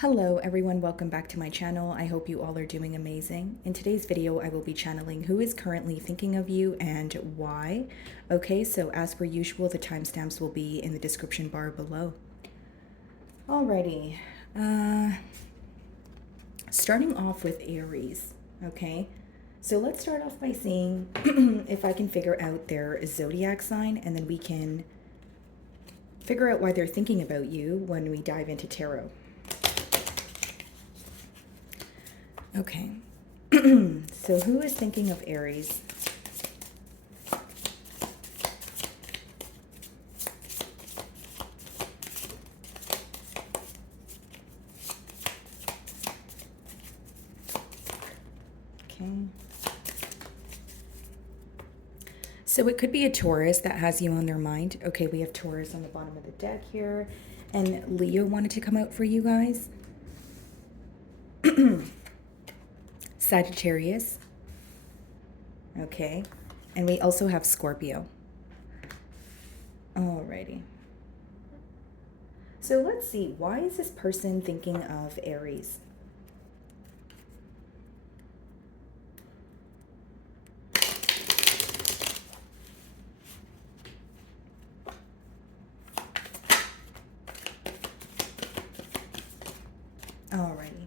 Hello everyone, welcome back to my channel. I hope you all are doing amazing. In today's video, I will be channeling who is currently thinking of you and why. Okay, so as per usual, the timestamps will be in the description bar below. Alrighty, starting off with Aries, okay? So let's start off by seeing if I can figure out their zodiac sign, and then we can figure out why they're thinking about you when we dive into tarot. Okay, so who is thinking of Aries? Okay. So it could be a Taurus that has you on their mind. Okay, we have Taurus on the bottom of the deck here. And Leo wanted to come out for you guys. Sagittarius. Okay. And we also have Scorpio. Alrighty. So let's see. Why is this person thinking of Aries? Alrighty.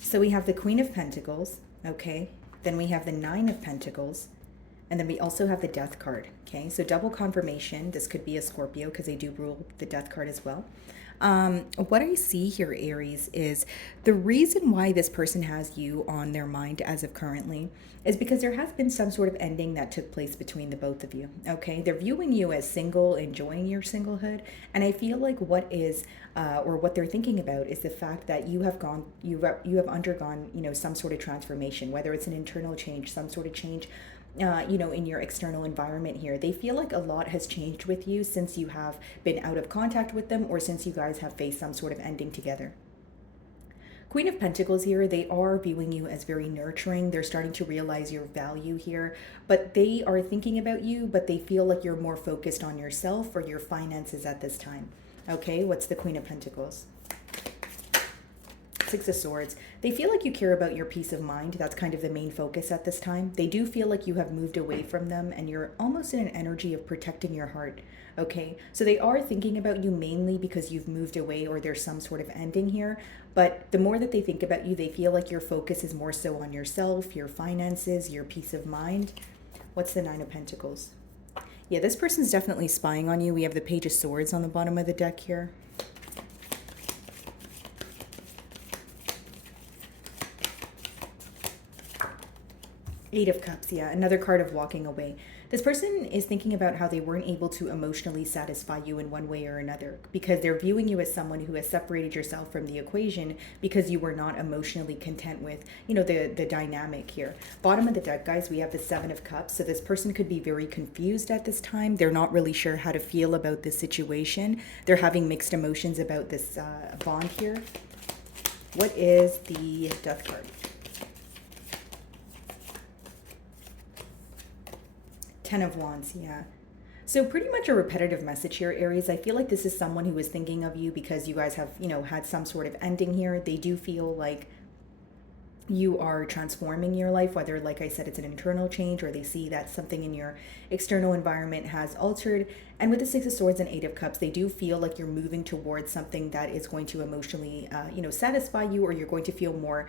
So we have the Queen of Pentacles, okay? Then we have the Nine of Pentacles, and then we also have the Death card, okay? So double confirmation. This could be a Scorpio because they do rule the Death card as well. What I see here, Aries, is the reason why this person has you on their mind as of currently is because there has been some sort of ending that took place between the both of you, okay? They're viewing you as single, enjoying your singlehood, and I feel like what they're thinking about is the fact that you have undergone, some sort of transformation, whether it's an internal change, some sort of change, in your external environment here. They feel like a lot has changed with you since you have been out of contact with them or since you guys have faced some sort of ending together. Queen of Pentacles here, they are viewing you as very nurturing. They're starting to realize your value here, but they are thinking about you, but they feel like you're more focused on yourself or your finances at this time. Okay, what's the Queen of Pentacles? Six of Swords. They feel like you care about your peace of mind. That's kind of the main focus at this time. They do feel like you have moved away from them and you're almost in an energy of protecting your heart. Okay, so they are thinking about you mainly because you've moved away or there's some sort of ending here. But the more that they think about you, they feel like your focus is more so on yourself, your finances, your peace of mind. What's the Nine of Pentacles? Yeah, this person's definitely spying on you. We have the Page of Swords on the bottom of the deck here. Eight of Cups, yeah, another card of walking away. This person is thinking about how they weren't able to emotionally satisfy you in one way or another because they're viewing you as someone who has separated yourself from the equation because you were not emotionally content with, the dynamic here. Bottom of the deck, guys, we have the Seven of Cups. So this person could be very confused at this time. They're not really sure how to feel about this situation. They're having mixed emotions about this bond here. What is the Death card? Ten of Wands, yeah. So pretty much a repetitive message here, Aries. I feel like this is someone who is thinking of you because you guys have, had some sort of ending here. They do feel like you are transforming your life, whether, like I said, it's an internal change or they see that something in your external environment has altered. And with the Six of Swords and Eight of Cups, they do feel like you're moving towards something that is going to emotionally, satisfy you, or you're going to feel more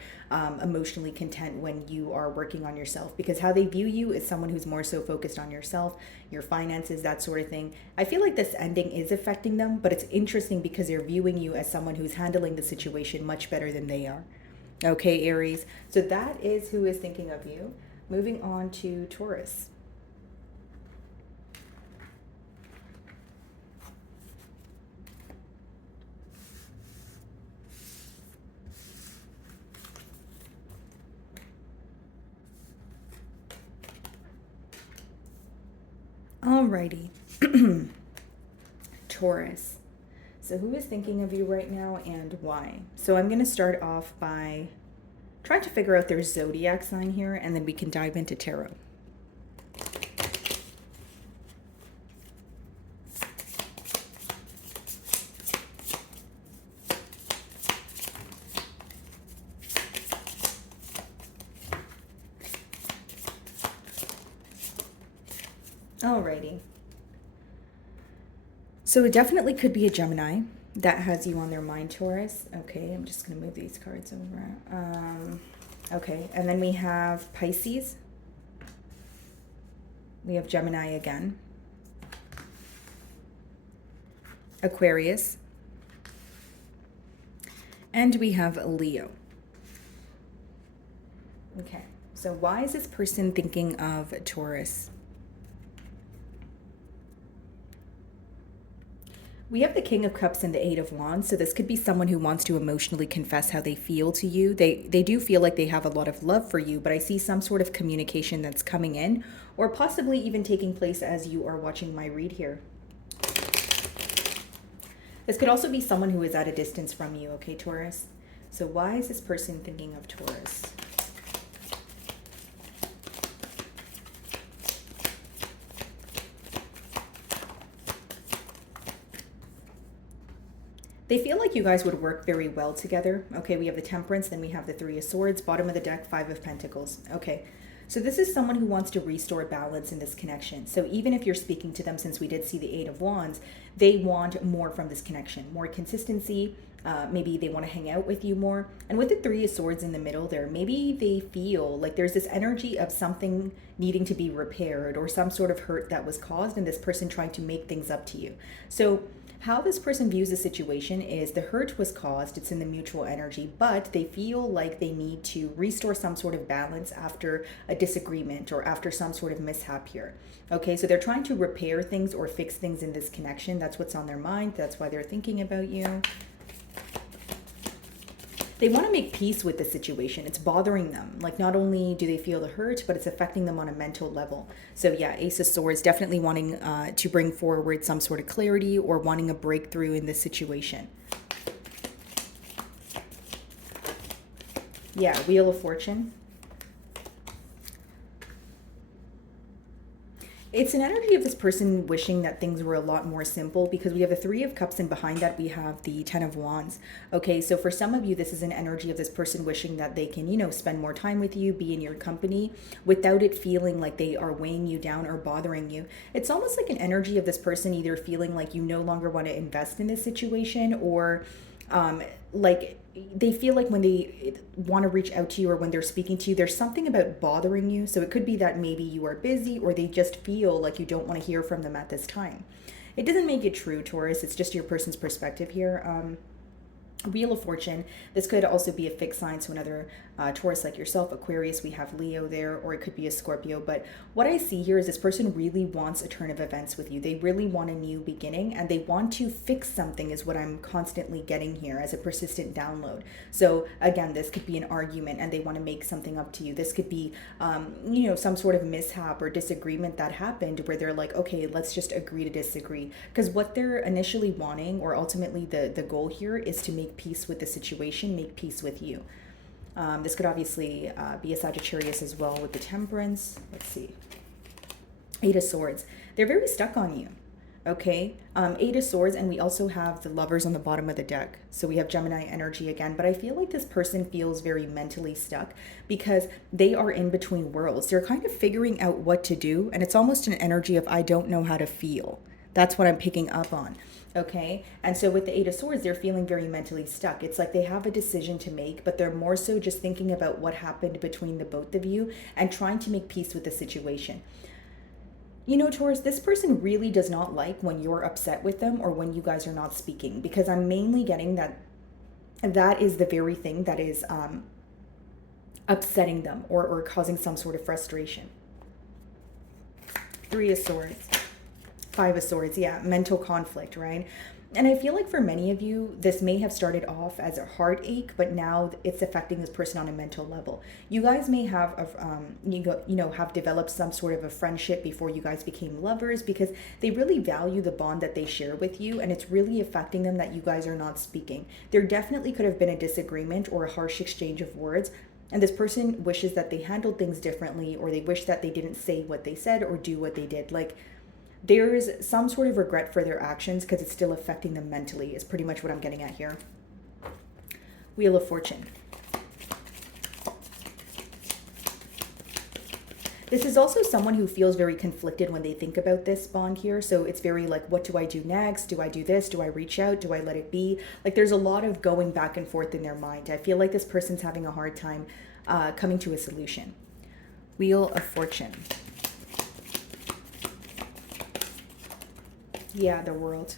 emotionally content when you are working on yourself, because how they view you is someone who's more so focused on yourself, your finances, that sort of thing. I feel like this ending is affecting them, but it's interesting because they're viewing you as someone who's handling the situation much better than they are. Okay, Aries. So that is who is thinking of you. Moving on to Taurus. Alrighty. Taurus. So who is thinking of you right now and why? So I'm going to start off by trying to figure out their zodiac sign here, and then we can dive into tarot. Alrighty. So it definitely could be a Gemini that has you on their mind, Taurus. Okay, I'm just going to move these cards over. Okay, and then we have Pisces. We have Gemini again. Aquarius. And we have Leo. Okay, so why is this person thinking of Taurus? We have the King of Cups and the Eight of Wands, so this could be someone who wants to emotionally confess how they feel to you. They do feel like they have a lot of love for you, but I see some sort of communication that's coming in, or possibly even taking place as you are watching my read here. This could also be someone who is at a distance from you, okay, Taurus? So why is this person thinking of Taurus? They feel like you guys would work very well together. Okay, we have the Temperance, then we have the Three of Swords, bottom of the deck, Five of Pentacles. Okay, so this is someone who wants to restore balance in this connection. So even if you're speaking to them, since we did see the Eight of Wands, they want more from this connection, more consistency. Maybe they want to hang out with you more. And with the Three of Swords in the middle there, maybe they feel like there's this energy of something needing to be repaired or some sort of hurt that was caused and this person trying to make things up to you. So how this person views the situation is the hurt was caused, it's in the mutual energy, but they feel like they need to restore some sort of balance after a disagreement or after some sort of mishap here. Okay, so they're trying to repair things or fix things in this connection. That's what's on their mind. That's why they're thinking about you. They want to make peace with the situation. It's bothering them. Like, not only do they feel the hurt, but it's affecting them on a mental level. So yeah, Ace of Swords, definitely wanting to bring forward some sort of clarity or wanting a breakthrough in this situation. Yeah, Wheel of Fortune. It's an energy of this person wishing that things were a lot more simple, because we have the Three of Cups and behind that we have the Ten of Wands. Okay, so for some of you, this is an energy of this person wishing that they can, you know, spend more time with you, be in your company without it feeling like they are weighing you down or bothering you. It's almost like an energy of this person either feeling like you no longer want to invest in this situation, or like they feel like when they want to reach out to you or when they're speaking to you, there's something about bothering you. So it could be that maybe you are busy or they just feel like you don't want to hear from them at this time. It doesn't make it true, Taurus. It's just your person's perspective here. Wheel of Fortune, this could also be a fixed sign, so another Taurus like yourself, Aquarius, we have Leo there, or it could be a Scorpio. But what I see here is this person really wants a turn of events with you. They really want a new beginning and they want to fix something, is what I'm constantly getting here as a persistent download. So again, this could be an argument and they want to make something up to you. This could be, you know, some sort of mishap or disagreement that happened where they're like, okay, let's just agree to disagree. Because what they're initially wanting, or ultimately the goal here, is to make peace with the situation, make peace with you. This could obviously be a Sagittarius as well with the Temperance. Let's see. Eight of Swords. They're very stuck on you. Okay. Eight of Swords, and we also have the Lovers on the bottom of the deck. So we have Gemini energy again, but I feel like this person feels very mentally stuck because they are in between worlds. They're kind of figuring out what to do, and it's almost an energy of I don't know how to feel. That's what I'm picking up on. Okay, and so with the Eight of Swords, they're feeling very mentally stuck. It's like they have a decision to make, but they're more so just thinking about what happened between the both of you and trying to make peace with the situation. You know, Taurus, this person really does not like when you're upset with them or when you guys are not speaking, because I'm mainly getting that that is the very thing that is upsetting them or causing some sort of frustration. Three of Swords. Five of Swords, yeah, mental conflict, right? And I feel like for many of you, this may have started off as a heartache, but now it's affecting this person on a mental level. You guys may have, have developed some sort of a friendship before you guys became lovers, because they really value the bond that they share with you, and it's really affecting them that you guys are not speaking. There definitely could have been a disagreement or a harsh exchange of words, and this person wishes that they handled things differently, or they wish that they didn't say what they said or do what they did. Like, there's some sort of regret for their actions because it's still affecting them mentally, is pretty much what I'm getting at here. Wheel of Fortune. This is also someone who feels very conflicted when they think about this bond here. So it's very like, what do I do next? Do I do this? Do I reach out? Do I let it be? Like there's a lot of going back and forth in their mind. I feel like this person's having a hard time coming to a solution. Wheel of Fortune. Yeah, the World.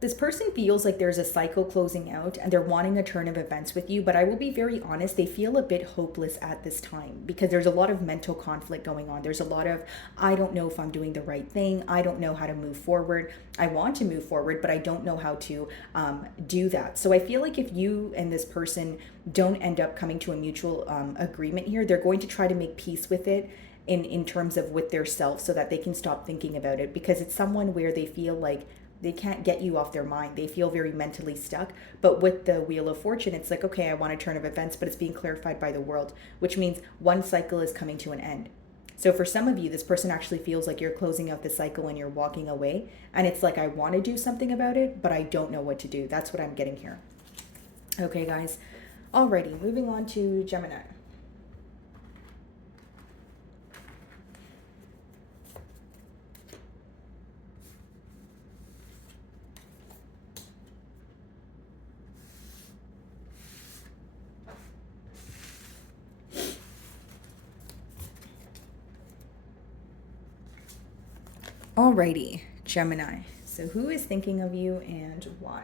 This person feels like there's a cycle closing out and they're wanting a turn of events with you, but I will be very honest, they feel a bit hopeless at this time because there's a lot of mental conflict going on. There's a lot of, I don't know if I'm doing the right thing. I don't know how to move forward. I want to move forward, but I don't know how to do that. So I feel like if you and this person don't end up coming to a mutual agreement here, they're going to try to make peace with it in terms of with their self so that they can stop thinking about it, because it's someone where they feel like they can't get you off their mind. They feel very mentally stuck. But with the Wheel of Fortune, it's like, okay, I want a turn of events, but it's being clarified by the World, which means one cycle is coming to an end. So for some of you, this person actually feels like you're closing out the cycle and you're walking away. And it's like, I want to do something about it, but I don't know what to do. That's what I'm getting here. Okay, guys. Alrighty, moving on to Gemini. Alrighty, Gemini. So who is thinking of you and why?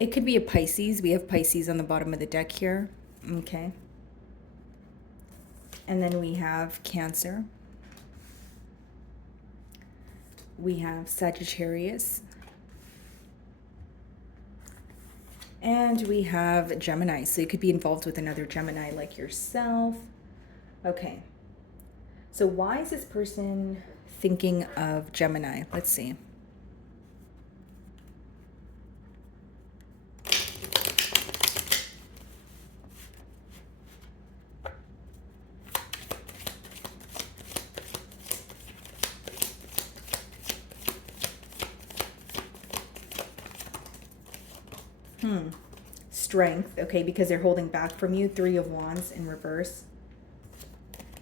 It could be a Pisces. We have Pisces on the bottom of the deck here. Okay. And then we have Cancer. We have Sagittarius. And we have Gemini. So you could be involved with another Gemini like yourself. Okay. So why is this person thinking of Gemini? Let's see. Strength, okay, because they're holding back from you. Three of Wands in reverse.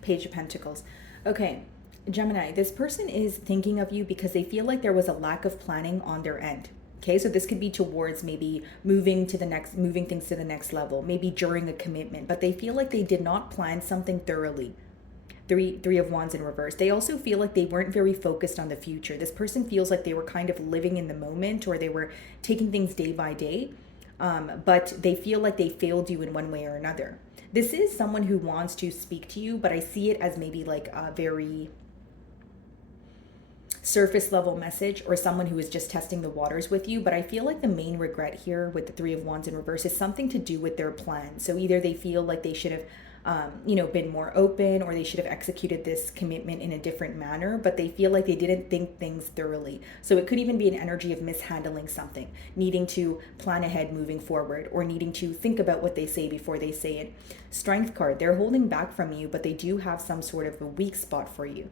Page of Pentacles. Okay, Gemini, this person is thinking of you because they feel like there was a lack of planning on their end. Okay, so this could be towards maybe moving things to the next level, maybe during a commitment, but they feel like they did not plan something thoroughly. Three of Wands in reverse. They also feel like they weren't very focused on the future. This person feels like they were kind of living in the moment, or they were taking things day by day, but they feel like they failed you in one way or another. This is someone who wants to speak to you, but I see it as maybe like a very surface level message, or someone who is just testing the waters with you. But I feel like the main regret here with the Three of Wands in reverse is something to do with their plan. So either they feel like they should have been more open, or they should have executed this commitment in a different manner, but they feel like they didn't think things thoroughly. So it could even be an energy of mishandling something, needing to plan ahead moving forward, or needing to think about what they say before they say it. Strength card, they're holding back from you, but they do have some sort of a weak spot for you.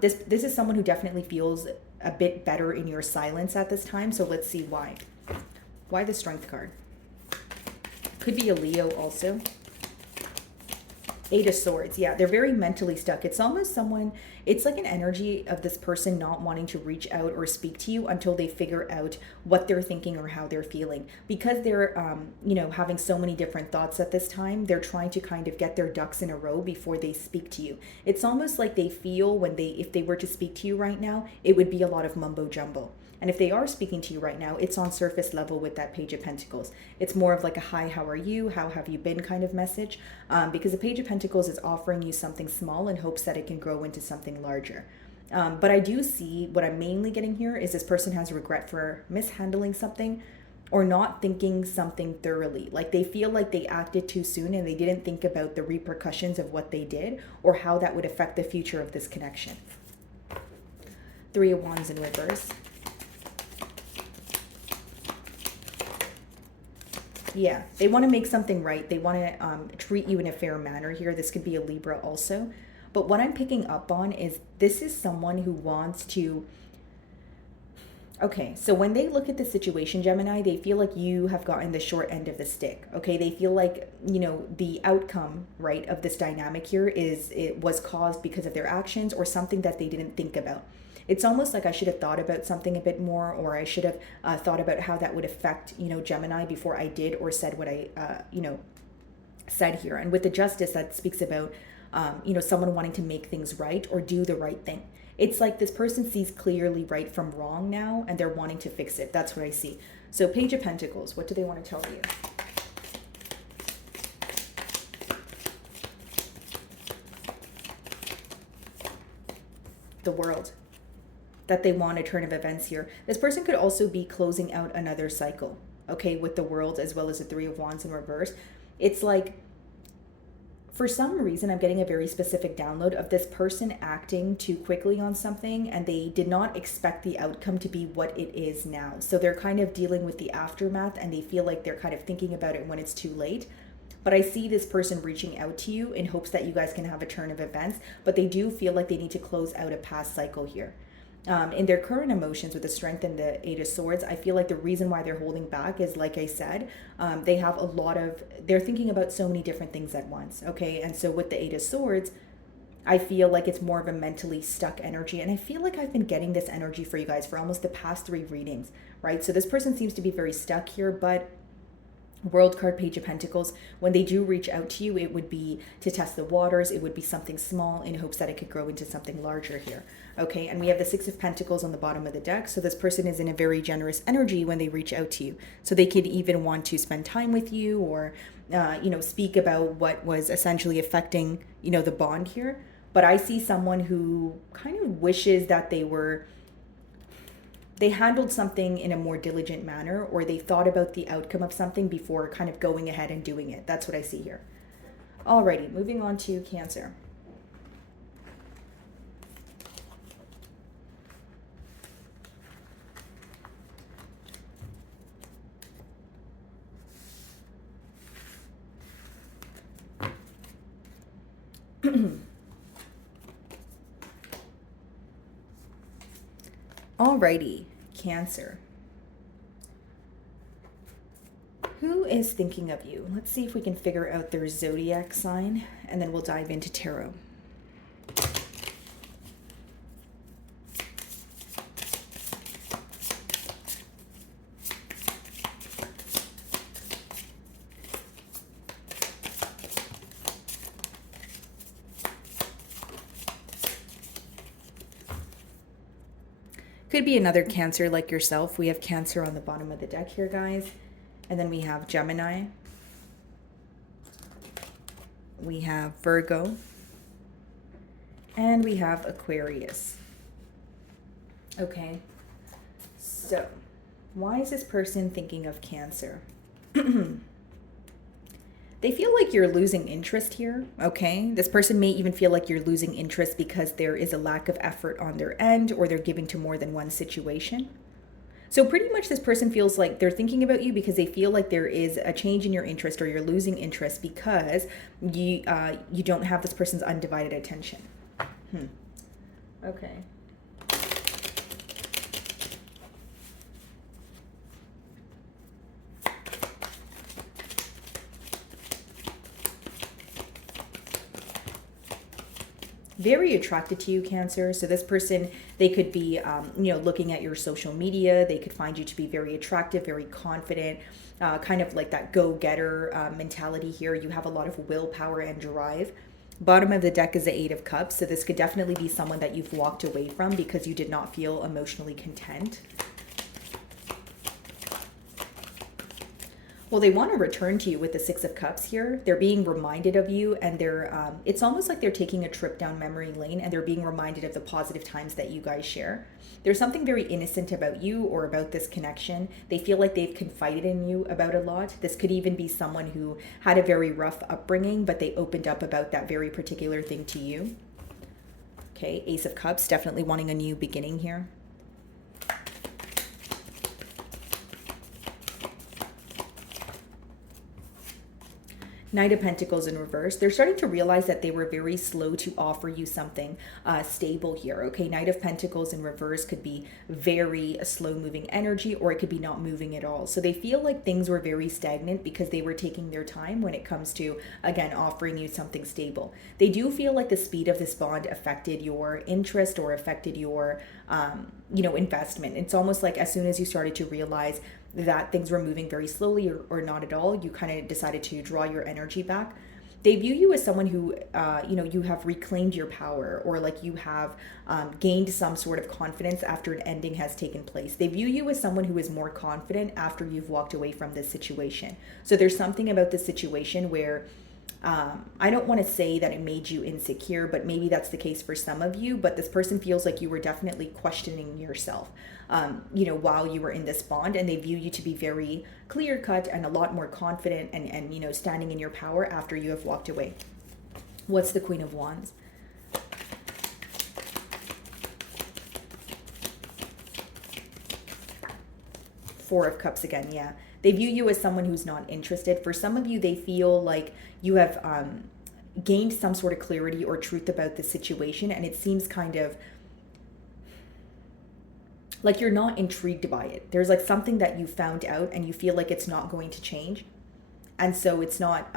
This is someone who definitely feels a bit better in your silence at this time. So let's see why. Why the Strength card? Could be a Leo also. Eight of Swords. Yeah, they're very mentally stuck. It's almost it's like an energy of this person not wanting to reach out or speak to you until they figure out what they're thinking or how they're feeling. Because they're, having so many different thoughts at this time, they're trying to kind of get their ducks in a row before they speak to you. It's almost like they feel if they were to speak to you right now, it would be a lot of mumbo jumbo. And if they are speaking to you right now, it's on surface level with that Page of Pentacles. It's more of like a hi, how are you? How have you been kind of message. Because the Page of Pentacles is offering you something small in hopes that it can grow into something larger. But I do see what I'm mainly getting here is this person has regret for mishandling something, or not thinking something thoroughly. Like they feel like they acted too soon and they didn't think about the repercussions of what they did, or how that would affect the future of this connection. Three of Wands in reverse. Yeah, they want to make something right. They want to treat you in a fair manner here. This could be a Libra also. But what I'm picking up on is this is someone who wants to. Okay, so when they look at the situation, Gemini, they feel like you have gotten the short end of the stick. Okay, they feel like, the outcome, right, of this dynamic here is it was caused because of their actions or something that they didn't think about. It's almost like I should have thought about something a bit more, or I should have thought about how that would affect, Gemini before I did or said what I, said here. And with the justice, that speaks about, someone wanting to make things right or do the right thing. It's like this person sees clearly right from wrong now, and they're wanting to fix it. That's what I see. So Page of Pentacles, what do they want to tell you? The World. That they want a turn of events here. This person could also be closing out another cycle, okay, with the World as well as the Three of Wands in reverse. It's like, for some reason, I'm getting a very specific download of this person acting too quickly on something, and they did not expect the outcome to be what it is now. So they're kind of dealing with the aftermath, and they feel like they're kind of thinking about it when it's too late. But I see this person reaching out to you in hopes that you guys can have a turn of events, but they do feel like they need to close out a past cycle here. In their current emotions with the Strength and the Eight of Swords, I feel like the reason why they're holding back is, like I said, they have they're thinking about so many different things at once, okay? And so with the Eight of Swords, I feel like it's more of a mentally stuck energy. And I feel like I've been getting this energy for you guys for almost the past 3 readings, right? So this person seems to be very stuck here, but World card, Page of Pentacles, when they do reach out to you, it would be to test the waters. It would be something small in hopes that it could grow into something larger here. Okay, and we have the Six of Pentacles on the bottom of the deck. So this person is in a very generous energy when they reach out to you. So they could even want to spend time with you or, speak about what was essentially affecting, the bond here. But I see someone who kind of wishes that they handled something in a more diligent manner, or they thought about the outcome of something before kind of going ahead and doing it. That's what I see here. Alrighty, moving on to Cancer. Alrighty, Cancer. Who is thinking of you? Let's see if we can figure out their zodiac sign, and then we'll dive into tarot. Could be another Cancer like yourself. We have Cancer on the bottom of the deck here, guys. And then we have Gemini. We have Virgo. And we have Aquarius. Okay. So, why is this person thinking of Cancer? They feel like you're losing interest here, okay? This person may even feel like you're losing interest because there is a lack of effort on their end, or they're giving to more than one situation. So pretty much this person feels like they're thinking about you because they feel like there is a change in your interest, or you're losing interest because you don't have this person's undivided attention. Okay. Very attracted to you, Cancer. So this person, they could be, looking at your social media. They could find you to be very attractive, very confident, kind of like that go-getter mentality here. You have a lot of willpower and drive. Bottom of the deck is the Eight of Cups. So this could definitely be someone that you've walked away from because you did not feel emotionally content. Well, they want to return to you with the Six of Cups here. They're being reminded of you, and it's almost like they're taking a trip down memory lane, and they're being reminded of the positive times that you guys share. There's something very innocent about you or about this connection. They feel like they've confided in you about a lot. This could even be someone who had a very rough upbringing, but they opened up about that very particular thing to you. Okay, Ace of Cups, definitely wanting a new beginning here. Knight of Pentacles in reverse. They're starting to realize that they were very slow to offer you something stable here. Okay, Knight of Pentacles in reverse could be very slow moving energy, or it could be not moving at all. So they feel like things were very stagnant because they were taking their time when it comes to, again, offering you something stable. They do feel like the speed of this bond affected your interest or affected your, investment. It's almost like as soon as you started to realize that things were moving very slowly or not at all, you kind of decided to draw your energy back. They view you as someone who, you have reclaimed your power, or like you have gained some sort of confidence after an ending has taken place. They view you as someone who is more confident after you've walked away from this situation. So there's something about this situation where I don't want to say that it made you insecure, but maybe that's the case for some of you. But this person feels like you were definitely questioning yourself, while you were in this bond, and they view you to be very clear cut and a lot more confident and standing in your power after you have walked away. What's the Queen of Wands? Four of Cups again, yeah. They view you as someone who's not interested. For some of you, they feel like you have gained some sort of clarity or truth about the situation, and it seems kind of like you're not intrigued by it. There's like something that you found out and you feel like it's not going to change. And so it's not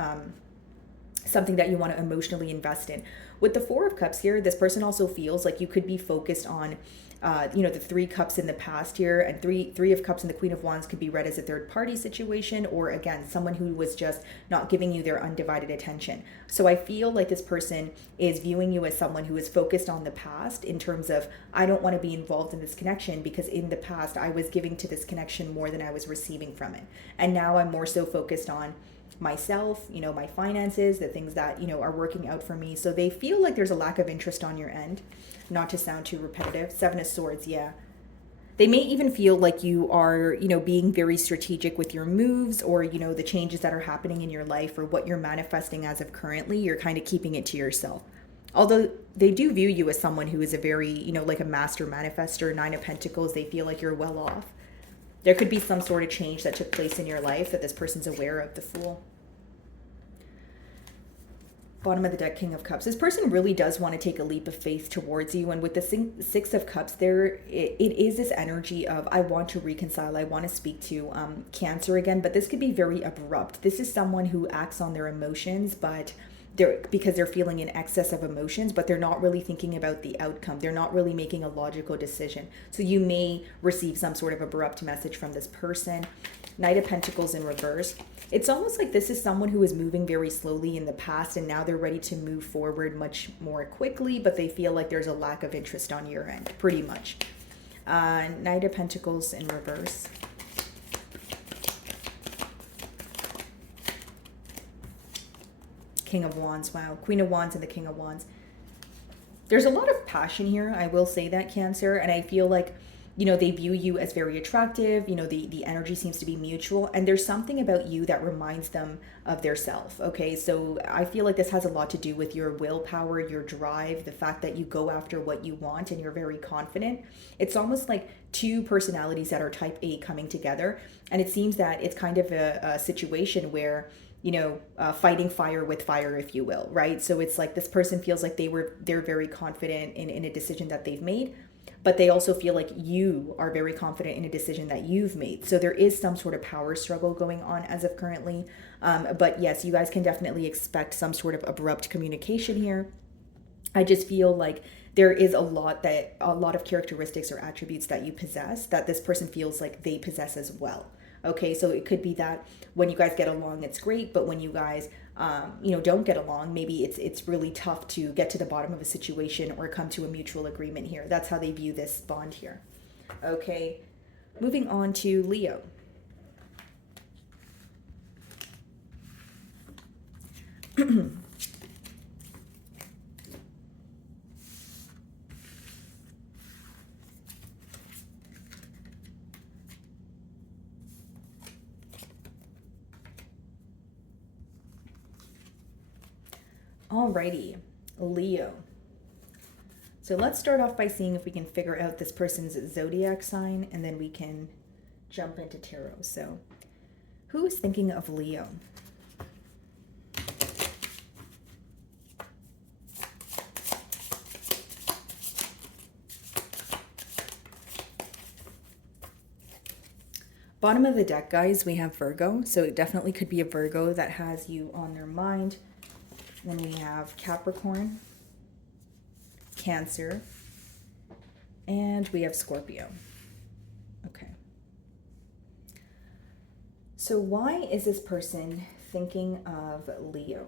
something that you want to emotionally invest in. With the Four of Cups here, this person also feels like you could be focused on the Three Cups in the past here, and three of Cups and the Queen of Wands could be read as a third party situation, or again, someone who was just not giving you their undivided attention. So I feel like this person is viewing you as someone who is focused on the past in terms of, I don't want to be involved in this connection because in the past I was giving to this connection more than I was receiving from it. And now I'm more so focused on myself, my finances, the things that, are working out for me. So they feel like there's a lack of interest on your end, not to sound too repetitive. Seven of Swords, yeah. They may even feel like you are, being very strategic with your moves, or, the changes that are happening in your life or what you're manifesting as of currently, you're kind of keeping it to yourself. Although they do view you as someone who is a very, like a master manifester. Nine of Pentacles, they feel like you're well off. There could be some sort of change that took place in your life that this person's aware of. The Fool. Bottom of the deck, King of Cups. This person really does want to take a leap of faith towards you. And with the Six of Cups, it is this energy of, I want to reconcile. I want to speak to Cancer again. But this could be very abrupt. This is someone who acts on their emotions, but because they're feeling an excess of emotions, but they're not really thinking about the outcome. They're not really making a logical decision. So you may receive some sort of abrupt message from this person. Knight of Pentacles in reverse. It's almost like this is someone who was moving very slowly in the past, and now they're ready to move forward much more quickly, but they feel like there's a lack of interest on your end, pretty much. Knight of Pentacles in reverse. King of Wands, wow. Queen of Wands and the King of Wands. There's a lot of passion here, I will say that, Cancer, and I feel like, they view you as very attractive. The energy seems to be mutual, and there's something about you that reminds them of their self. Okay, so I feel like this has a lot to do with your willpower, your drive, the fact that you go after what you want and you're very confident. It's almost like two personalities that are type A coming together, and it seems that it's kind of a situation where fighting fire with fire, if you will, right? So it's like this person feels like they're very confident in a decision that they've made, but they also feel like you are very confident in a decision that you've made. So there is some sort of power struggle going on as of currently. But yes, you guys can definitely expect some sort of abrupt communication here. I just feel like there is a lot of characteristics or attributes that you possess that this person feels like they possess as well. Okay, so it could be that when you guys get along, it's great, but when you guys, don't get along, maybe it's really tough to get to the bottom of a situation or come to a mutual agreement here. That's how they view this bond here. Okay, moving on to Leo. Alrighty, Leo. So let's start off by seeing if we can figure out this person's zodiac sign, and then we can jump into tarot. So who is thinking of Leo? Bottom of the deck, guys, we have Virgo. So it definitely could be a Virgo that has you on their mind. Then we have Capricorn, Cancer, and we have Scorpio. Okay. So why is this person thinking of Leo?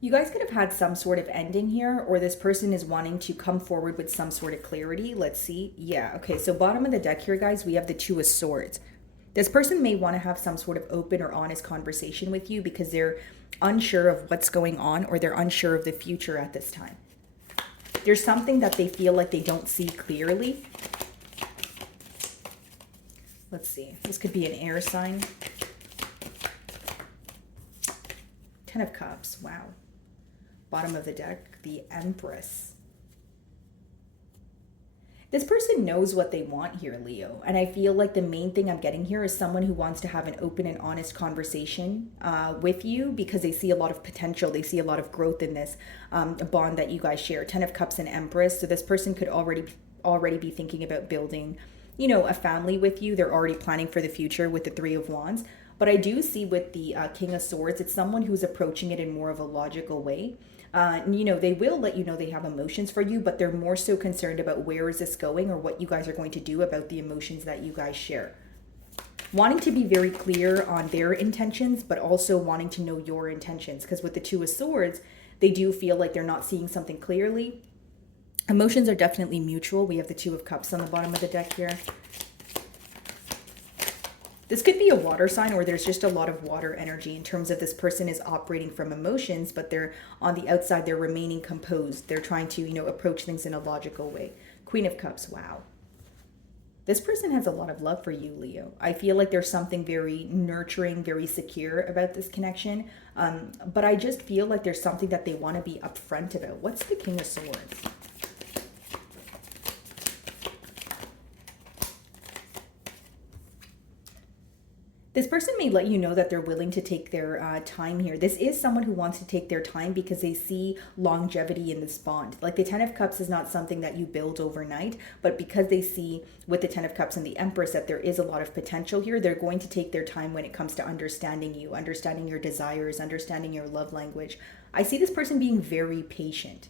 You guys could have had some sort of ending here, or this person is wanting to come forward with some sort of clarity. Let's see. Yeah, okay, so bottom of the deck here, guys, we have the Two of Swords. This person may want to have some sort of open or honest conversation with you because they're unsure of what's going on, or they're unsure of the future at this time. There's something that they feel like they don't see clearly. Let's see. This could be an air sign. Ten of Cups. Wow. Bottom of the deck, the Empress. This person knows what they want here, Leo. And I feel like the main thing I'm getting here is someone who wants to have an open and honest conversation with you because they see a lot of potential. They see a lot of growth in this bond that you guys share. Ten of Cups and Empress. So this person could already be thinking about building, you know, a family with you. They're already planning for the future with the Three of Wands. But I do see with the King of Swords, it's someone who's approaching it in more of a logical way. You know, they will let you know they have emotions for you, but they're more so concerned about where is this going or what you guys are going to do about the emotions that you guys share. Wanting to be very clear on their intentions, but also wanting to know your intentions. Because with the Two of Swords, they do feel like they're not seeing something clearly. Emotions are definitely mutual. We have the Two of Cups on the bottom of the deck here. This could be a water sign, or there's just a lot of water energy in terms of this person is operating from emotions, but they're on the outside, they're remaining composed. They're trying to, you know, approach things in a logical way. Queen of Cups, wow. This person has a lot of love for you, Leo. I feel like there's something very nurturing, very secure about this connection. But I just feel like there's something that they want to be upfront about. What's the King of Swords? This person may let you know that they're willing to take their time here. This is someone who wants to take their time because they see longevity in this bond. Like the Ten of Cups is not something that you build overnight, but because they see with the Ten of Cups and the Empress that there is a lot of potential here, they're going to take their time when it comes to understanding you, understanding your desires, understanding your love language. I see this person being very patient.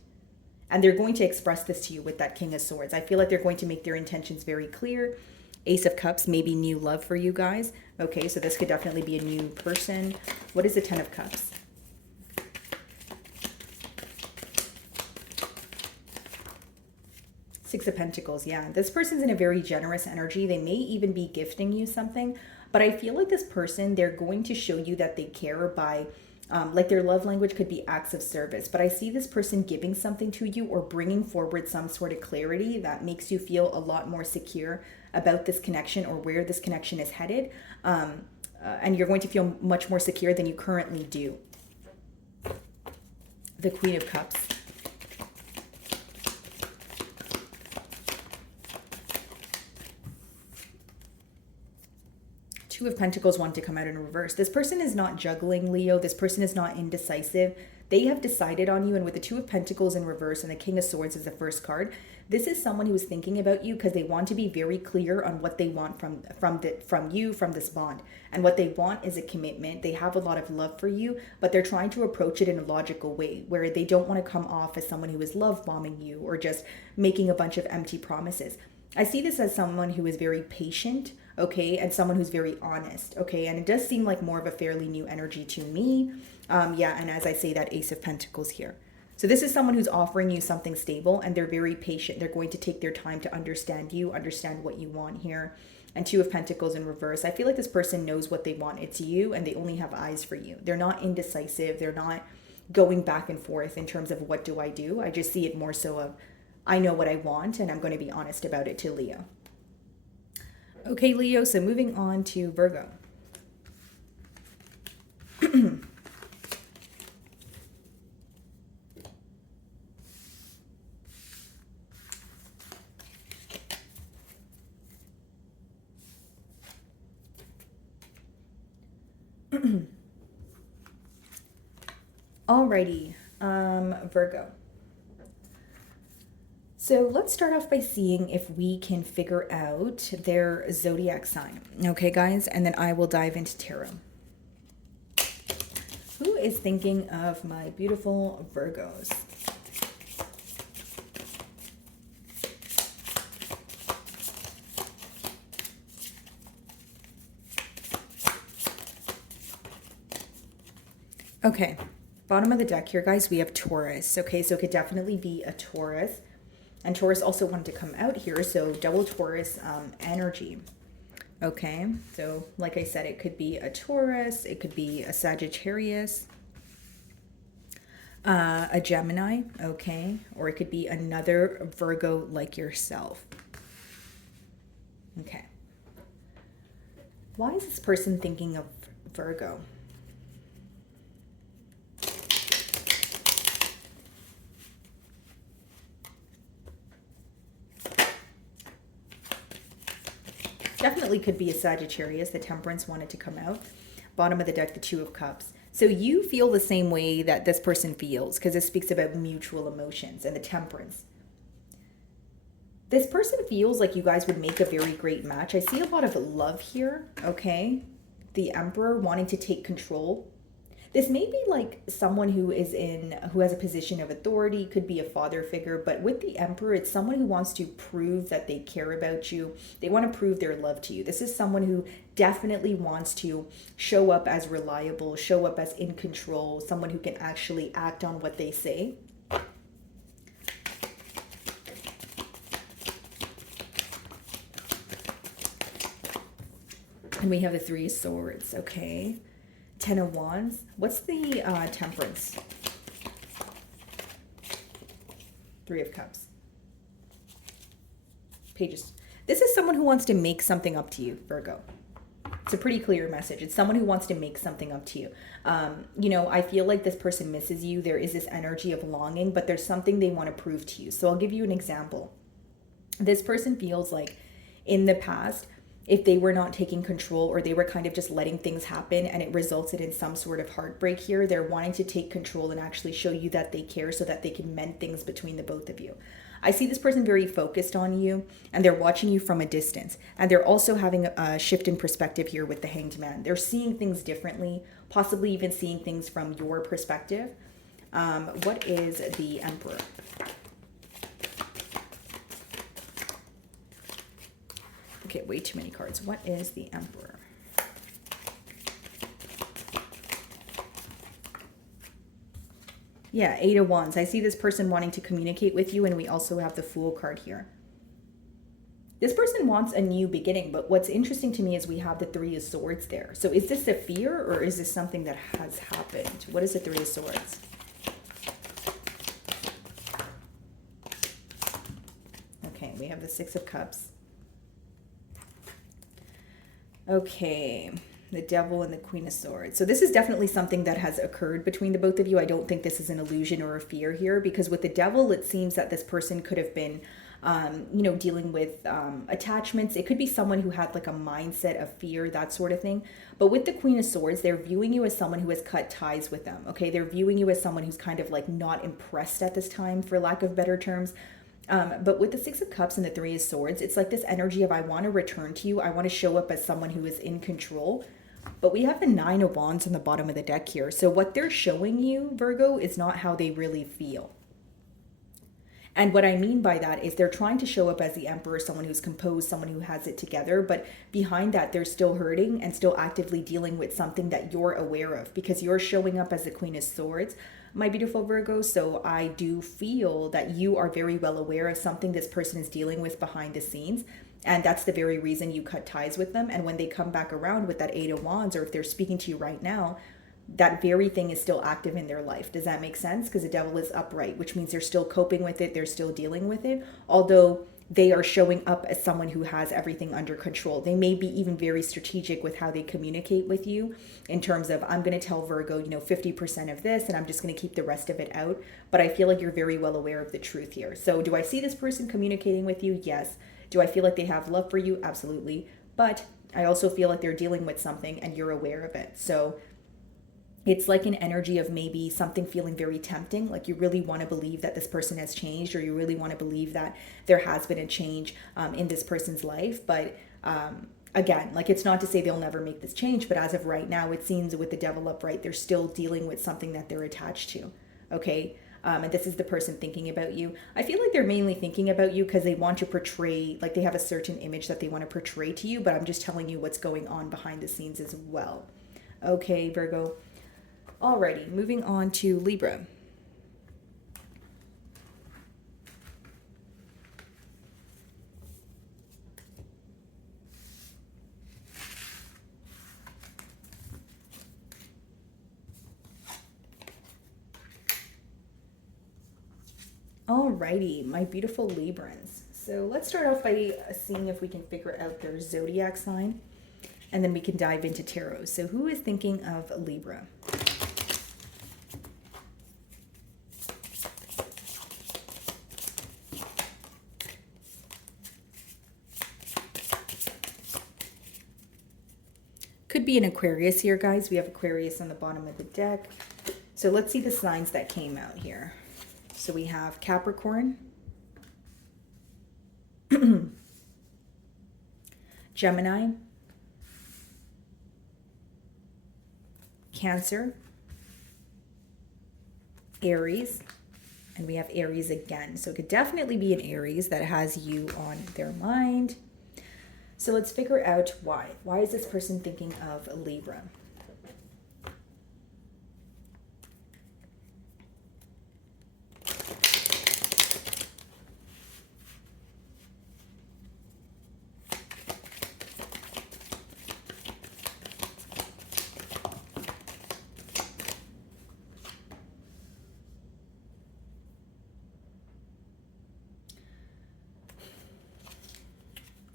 And they're going to express this to you with that King of Swords. I feel like they're going to make their intentions very clear. Ace of Cups, maybe new love for you guys. Okay, so this could definitely be a new person. What is the Ten of Cups? Six of Pentacles, yeah. This person's in a very generous energy. They may even be gifting you something. But I feel like this person, they're going to show you that they care by... like their love language could be acts of service, but I see this person giving something to you or bringing forward some sort of clarity that makes you feel a lot more secure about this connection or where this connection is headed. And you're going to feel much more secure than you currently do. The Queen of Cups. Two of Pentacles want to come out in reverse. This person is not juggling, Leo. This person is not indecisive. They have decided on you, and with the Two of Pentacles in reverse and the King of Swords as the first card, this is someone who is thinking about you because they want to be very clear on what they want from you, from this bond. And what they want is a commitment. They have a lot of love for you, but they're trying to approach it in a logical way where they don't want to come off as someone who is love bombing you or just making a bunch of empty promises. I see this as someone who is very patient, okay, and someone who's very honest, okay, and it does seem like more of a fairly new energy to me. Yeah, and as I say, that Ace of Pentacles here. So this is someone who's offering you something stable, and they're very patient. They're going to take their time to understand you, understand what you want here. And Two of Pentacles in reverse. I feel like this person knows what they want. It's you, and they only have eyes for you. They're not indecisive. They're not going back and forth in terms of what do I do. I just see it more so of, I know what I want, and I'm going to be honest about it to Leo. Okay, Leo, so moving on to Virgo. Alrighty, Virgo. So let's start off by seeing if we can figure out their zodiac sign. Okay, guys, and then I will dive into tarot. Who is thinking of my beautiful Virgos? Okay, bottom of the deck here, guys, we have Taurus. Okay, so it could definitely be a Taurus. And Taurus also wanted to come out here, so double Taurus energy. Okay, so like I said, it could be a Taurus, it could be a Sagittarius, a Gemini, okay, or it could be another Virgo like yourself. Okay. Why is this person thinking of Virgo? Definitely could be a Sagittarius. The Temperance wanted to come out. Bottom of the deck, the Two of Cups. So you feel the same way that this person feels, because it speaks about mutual emotions, and the Temperance. This person feels like you guys would make a very great match. I see a lot of love here, okay? The Emperor wanting to take control. This may be like someone who has a position of authority, could be a father figure, but with the Emperor, it's someone who wants to prove that they care about you. They want to prove their love to you. This is someone who definitely wants to show up as reliable, show up as in control, someone who can actually act on what they say. And we have the Three of Swords, okay? Ten of Wands. What's the Temperance? Three of Cups. Pages. This is someone who wants to make something up to you, Virgo. It's a pretty clear message. It's someone who wants to make something up to you. You know, I feel like this person misses you. There is this energy of longing, but there's something they want to prove to you. So I'll give you an example. This person feels like in the past, if they were not taking control, or they were kind of just letting things happen and it resulted in some sort of heartbreak here, they're wanting to take control and actually show you that they care so that they can mend things between the both of you. I see this person very focused on you, and they're watching you from a distance. And they're also having a shift in perspective here with the Hanged Man. They're seeing things differently, possibly even seeing things from your perspective. What is the Emperor? Okay, way too many cards. What is the Emperor? Yeah, Eight of Wands. I see this person wanting to communicate with you, and we also have the Fool card here. This person wants a new beginning, but what's interesting to me is we have the Three of Swords there. So is this a fear, or is this something that has happened? What is the Three of Swords? Okay, we have the Six of Cups. Okay, the Devil and the Queen of Swords. So this is definitely something that has occurred between the both of you. I don't think this is an illusion or a fear here, because with the Devil, it seems that this person could have been, you know, dealing with attachments. It could be someone who had like a mindset of fear, that sort of thing. But with the Queen of Swords, they're viewing you as someone who has cut ties with them, okay? They're viewing you as someone who's kind of like not impressed at this time, for lack of better terms. But with the Six of Cups and the Three of Swords, it's like this energy of I want to return to you. I want to show up as someone who is in control. But we have the Nine of Wands on the bottom of the deck here. So what they're showing you, Virgo, is not how they really feel. And what I mean by that is they're trying to show up as the Emperor, someone who's composed, someone who has it together. But behind that, they're still hurting and still actively dealing with something that you're aware of, because you're showing up as the Queen of Swords, my beautiful Virgo. So I do feel that you are very well aware of something this person is dealing with behind the scenes. And that's the very reason you cut ties with them. And when they come back around with that Eight of Wands, or if they're speaking to you right now, that very thing is still active in their life. Does that make sense? Because the Devil is upright, which means they're still coping with it. They're still dealing with it. Although they are showing up as someone who has everything under control. They may be even very strategic with how they communicate with you, in terms of, I'm going to tell Virgo, you know, 50% of this, and I'm just going to keep the rest of it out. But I feel like you're very well aware of the truth here. So do I see this person communicating with you? Yes. Do I feel like they have love for you? Absolutely. But I also feel like they're dealing with something and you're aware of it. So It's like an energy of maybe something feeling very tempting, like you really want to believe that this person has changed, or you really want to believe that there has been a change in this person's life. But again, like, it's not to say they'll never make this change, but as of right now, it seems with the devil upright, they're still dealing with something that they're attached to. Okay. And this is the person thinking about you. I feel like they're mainly thinking about you because they want to portray, like, they have a certain image that they want to portray to you, but I'm just telling you what's going on behind the scenes as well. Okay, Virgo. Alrighty, moving on to Libra. Alrighty, my beautiful Librans. So let's start off by seeing if we can figure out their zodiac sign, and then we can dive into tarot. So who is thinking of Libra? Could be an Aquarius here, guys. We have Aquarius on the bottom of the deck. So let's see the signs that came out here. So we have Capricorn, Gemini, Cancer, Aries, and we have Aries again. So it could definitely be an Aries that has you on their mind. So let's figure out why. Why is this person thinking of Libra?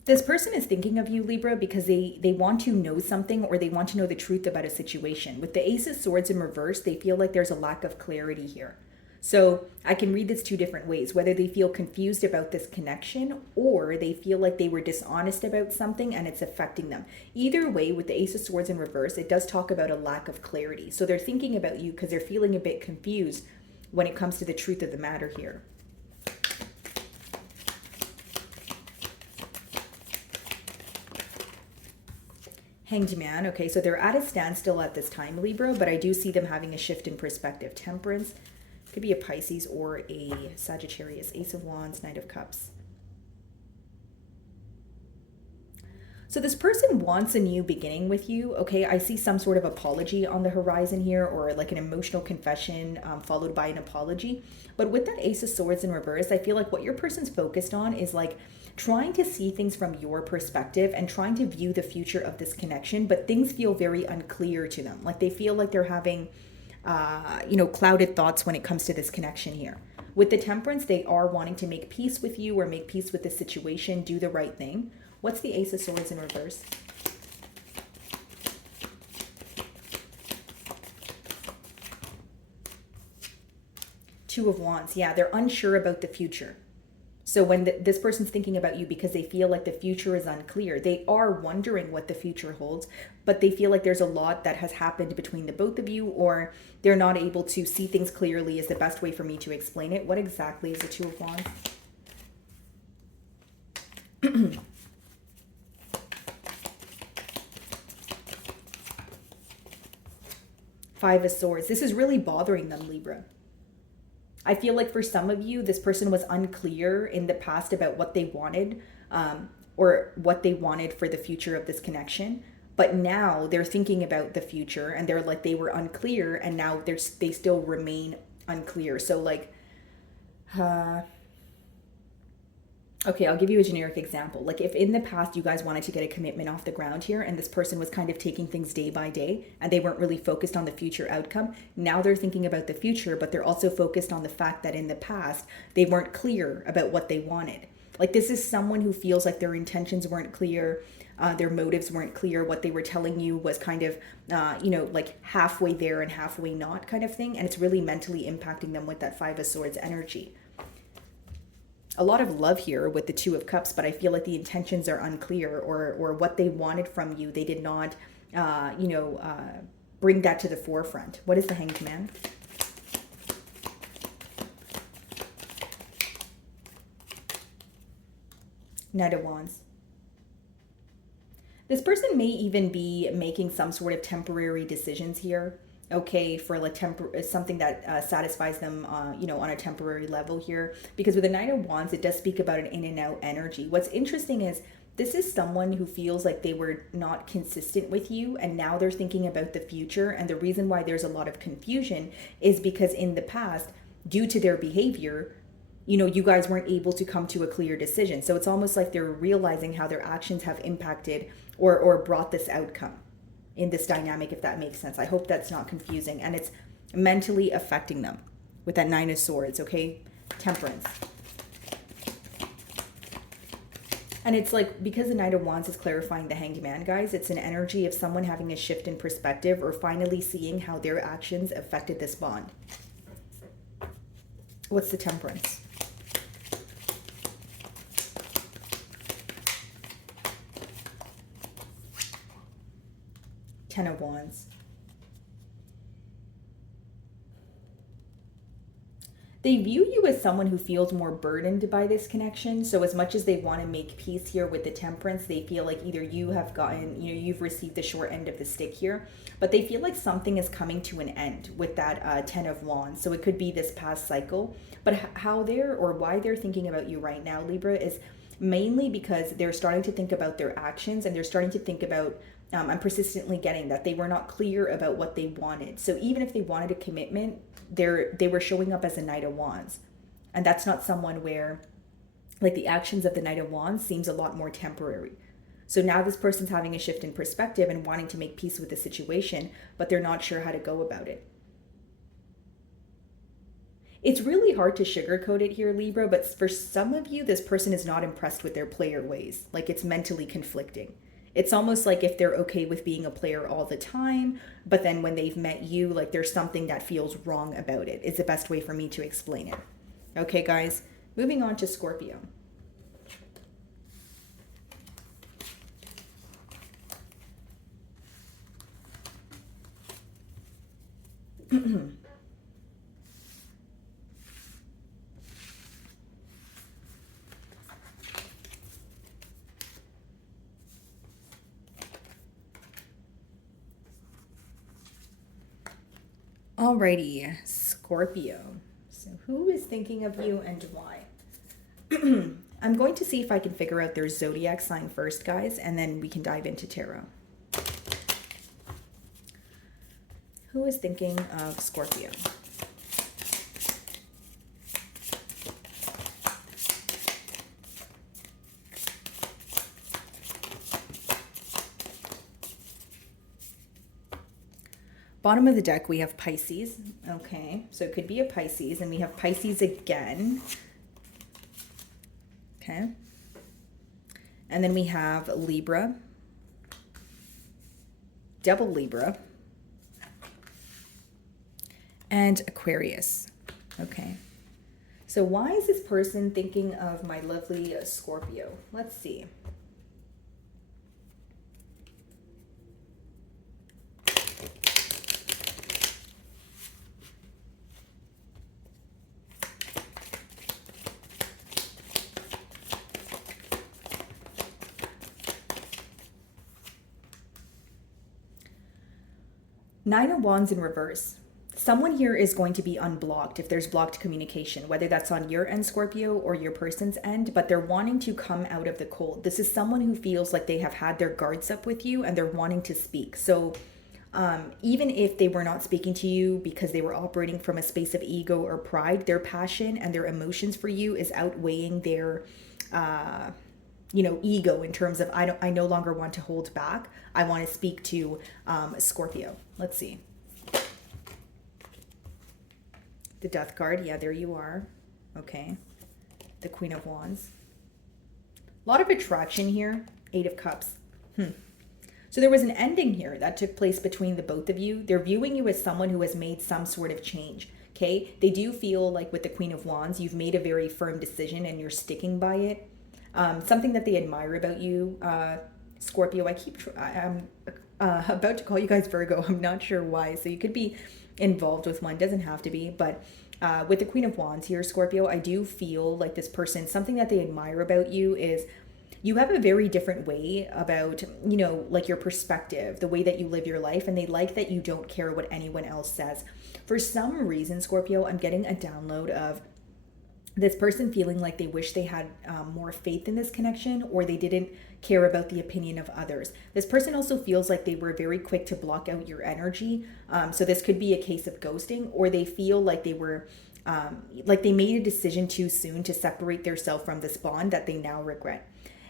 This person is thinking of you, Libra, because they want to know something, or they want to know the truth about a situation. With the Ace of Swords in reverse, they feel like there's a lack of clarity here. So I can read this two different ways, whether they feel confused about this connection, or they feel like they were dishonest about something and it's affecting them. Either way, with the Ace of Swords in reverse, it does talk about a lack of clarity. So they're thinking about you because they're feeling a bit confused when it comes to the truth of the matter here. Hanged Man. Okay, so they're at a standstill at this time, Libra, but I do see them having a shift in perspective. Temperance. Could be a Pisces or a Sagittarius. Ace of Wands, Knight of Cups. So this person wants a new beginning with you, okay? I see some sort of apology on the horizon here, or like an emotional confession followed by an apology. But with that Ace of Swords in reverse, I feel like what your person's focused on is like trying to see things from your perspective and trying to view the future of this connection, but things feel very unclear to them. Like they feel like they're having, clouded thoughts when it comes to this connection here. With the Temperance, they are wanting to make peace with you or make peace with the situation, do the right thing. What's the Ace of Swords in reverse? Two of Wands. Yeah, they're unsure about the future. So when this person's thinking about you because they feel like the future is unclear, they are wondering what the future holds, but they feel like there's a lot that has happened between the both of you, or they're not able to see things clearly is the best way for me to explain it. What exactly is the Two of Wands? Five of Swords. This is really bothering them, Libra. I feel like for some of you, this person was unclear in the past about what they wanted, or what they wanted for the future of this connection. But now they're thinking about the future and they're like, they were unclear, and now they still remain unclear. So like, okay, I'll give you a generic example. Like if in the past you guys wanted to get a commitment off the ground here and this person was kind of taking things day by day and they weren't really focused on the future outcome, now they're thinking about the future, but they're also focused on the fact that in the past they weren't clear about what they wanted. Like this is someone who feels like their intentions weren't clear, their motives weren't clear, what they were telling you was kind of, like halfway there and halfway not kind of thing. And it's really mentally impacting them with that Five of Swords energy. A lot of love here with the Two of Cups, but I feel like the intentions are unclear, or what they wanted from you, they did not, bring that to the forefront. What is the Hanged Man? Knight of Wands. This person may even be making some sort of temporary decisions here, okay, for like something that satisfies them, you know, on a temporary level here. Because with the Knight of Wands, it does speak about an in and out energy. What's interesting is this is someone who feels like they were not consistent with you, and now they're thinking about the future. And the reason why there's a lot of confusion is because in the past, due to their behavior, you know, you guys weren't able to come to a clear decision. So it's almost like they're realizing how their actions have impacted or brought this outcome in this dynamic, if that makes sense. I hope that's not confusing. And it's mentally affecting them with that Nine of Swords, okay? Temperance. And it's like, because the Knight of Wands is clarifying the Hanged Man, guys, it's an energy of someone having a shift in perspective or finally seeing how their actions affected this bond. What's the Temperance? Ten of Wands. They view you as someone who feels more burdened by this connection. So as much as they want to make peace here with the Temperance, they feel like either you have gotten, you know, you've received the short end of the stick here, but they feel like something is coming to an end with that Ten of Wands. So it could be this past cycle, but how they're or why they're thinking about you right now, Libra, is mainly because they're starting to think about their actions, and they're starting to think about, I'm persistently getting that they were not clear about what they wanted. So even if they wanted a commitment, they were showing up as a Knight of Wands. And that's not someone where, like, the actions of the Knight of Wands seems a lot more temporary. So now this person's having a shift in perspective and wanting to make peace with the situation, but they're not sure how to go about it. It's really hard to sugarcoat it here, Libra, but for some of you, this person is not impressed with their player ways. Like, it's mentally conflicting. It's almost like if they're okay with being a player all the time, but then when they've met you, like, there's something that feels wrong about it. It's the best way for me to explain it. Okay, guys, moving on to Scorpio. Alrighty, Scorpio. So who is thinking of you and why? I'm going to see if I can figure out their zodiac sign first, guys, and then we can dive into tarot. Who is thinking of Scorpio? Bottom of the deck, we have Pisces. Okay, so it could be a Pisces, and we have Pisces again. Okay. And then we have Libra, double Libra, and Aquarius. Okay. So why is this person thinking of my lovely Scorpio? Let's see. Nine of Wands in reverse. Someone here is going to be unblocked if there's blocked communication, whether that's on your end, Scorpio, or your person's end, but they're wanting to come out of the cold. This is someone who feels like they have had their guards up with you and they're wanting to speak. So even if they were not speaking to you because they were operating from a space of ego or pride, their passion and their emotions for you is outweighing their ego in terms of I no longer want to hold back. I want to speak to Scorpio. Let's see. The Death card. Yeah, there you are. Okay. The Queen of Wands. A lot of attraction here. Eight of Cups. So there was an ending here that took place between the both of you. They're viewing you as someone who has made some sort of change. Okay. They do feel like with the Queen of Wands, you've made a very firm decision and you're sticking by it. Something that they admire about you, Scorpio, about to call you guys Virgo. I'm not sure why. So you could be involved with one. Doesn't have to be. But with the Queen of Wands here, Scorpio, I do feel like this person, something that they admire about you is you have a very different way about, you know, like your perspective, the way that you live your life. And they like that you don't care what anyone else says. For some reason, Scorpio, I'm getting a download of this person feeling like they wish they had more faith in this connection, or they didn't care about the opinion of others. This person also feels like they were very quick to block out your energy. So this could be a case of ghosting, or they feel like they were like they made a decision too soon to separate themselves from this bond that they now regret.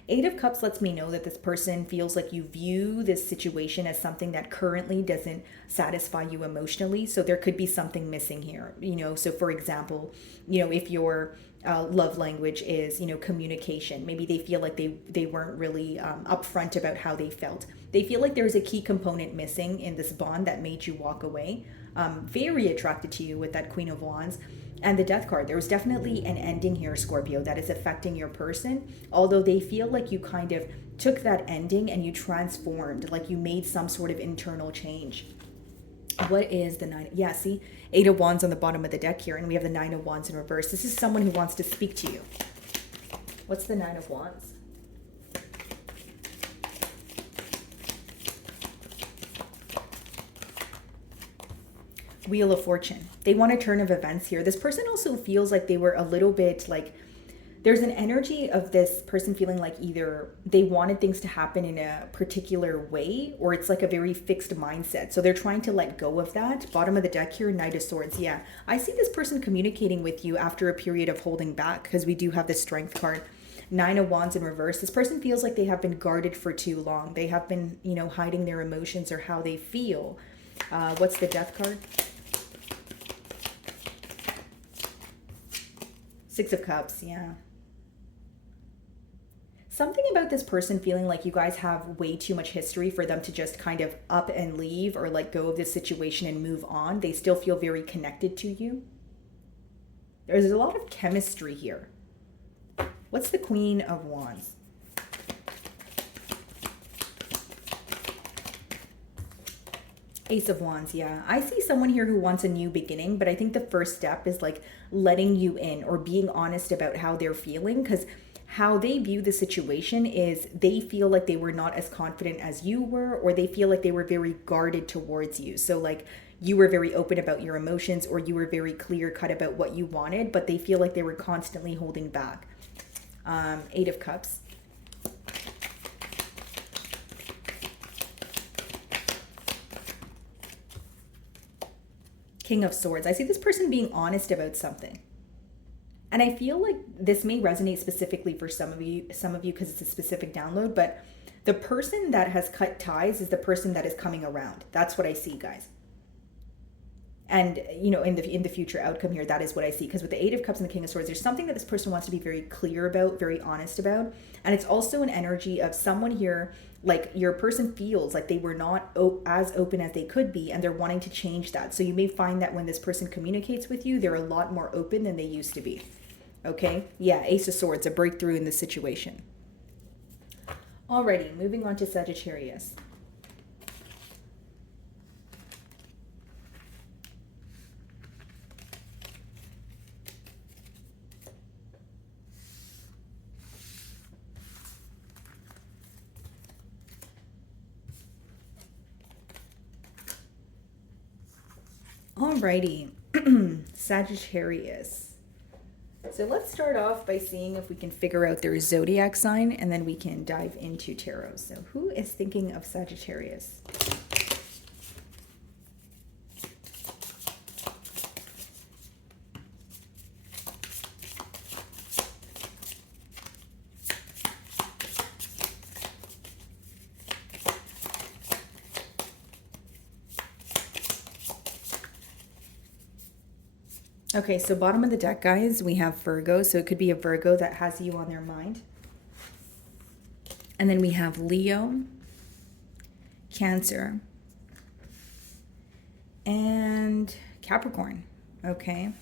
Eight of Cups lets me know that this person feels like you view this situation as something that currently doesn't satisfy you emotionally. So there could be something missing here, you know. So for example, you know, if your love language is, you know, communication, maybe they feel like they weren't really upfront about how they felt. They feel like there's a key component missing in this bond that made you walk away. Very attracted to you with that Queen of Wands. And the Death card, there was definitely an ending here, Scorpio, that is affecting your person. Although they feel like you kind of took that ending and you transformed, like you made some sort of internal change. What is the nine? Yeah, see, Eight of Wands on the bottom of the deck here, and we have the Nine of Wands in reverse. This is someone who wants to speak to you. What's the Nine of Wands? Wheel of Fortune. They want a turn of events here. This person also feels like they were a little bit like, there's an energy of this person feeling like either they wanted things to happen in a particular way, or it's like a very fixed mindset. So they're trying to let go of that. Bottom of the deck here, Knight of Swords. Yeah, I see this person communicating with you after a period of holding back, because we do have the Strength card. Nine of Wands in reverse. This person feels like they have been guarded for too long. They have been, you know, hiding their emotions or how they feel. What's the Death card? Six of Cups, yeah. Something about this person feeling like you guys have way too much history for them to just kind of up and leave or let go of this situation and move on. They still feel very connected to you. There's a lot of chemistry here. What's the Queen of Wands? Ace of Wands, yeah. I see someone here who wants a new beginning, but I think the first step is like letting you in or being honest about how they're feeling, because how they view the situation is they feel like they were not as confident as you were, or they feel like they were very guarded towards you. So like you were very open about your emotions, or you were very clear cut about what you wanted, but they feel like they were constantly holding back. Eight of Cups. King of Swords. I see this person being honest about something. And I feel like this may resonate specifically for some of you because it's a specific download, but the person that has cut ties is the person that is coming around. That's what I see, guys. And, you know, in the future outcome here, that is what I see. Because with the Eight of Cups and the King of Swords, there's something that this person wants to be very clear about, very honest about. And it's also an energy of someone here, like your person feels like they were not as open as they could be, and they're wanting to change that. So you may find that when this person communicates with you, they're a lot more open than they used to be. Okay? Yeah, Ace of Swords, a breakthrough in this situation. Alrighty, moving on to Sagittarius. Alrighty, Sagittarius. So let's start off by seeing if we can figure out their zodiac sign, and then we can dive into tarot. So who is thinking of Sagittarius? Okay, so bottom of the deck, guys, we have Virgo. So it could be a Virgo that has you on their mind. And then we have Leo, Cancer, and Capricorn. Okay.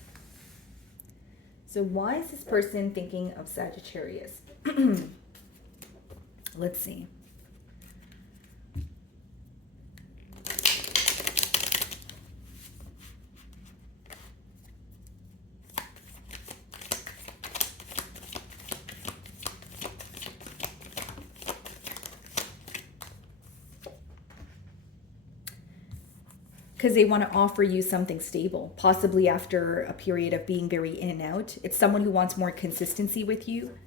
So why is this person thinking of Sagittarius? Let's see. because they want to offer you something stable, possibly after a period of being very in and out. It's someone who wants more consistency with you.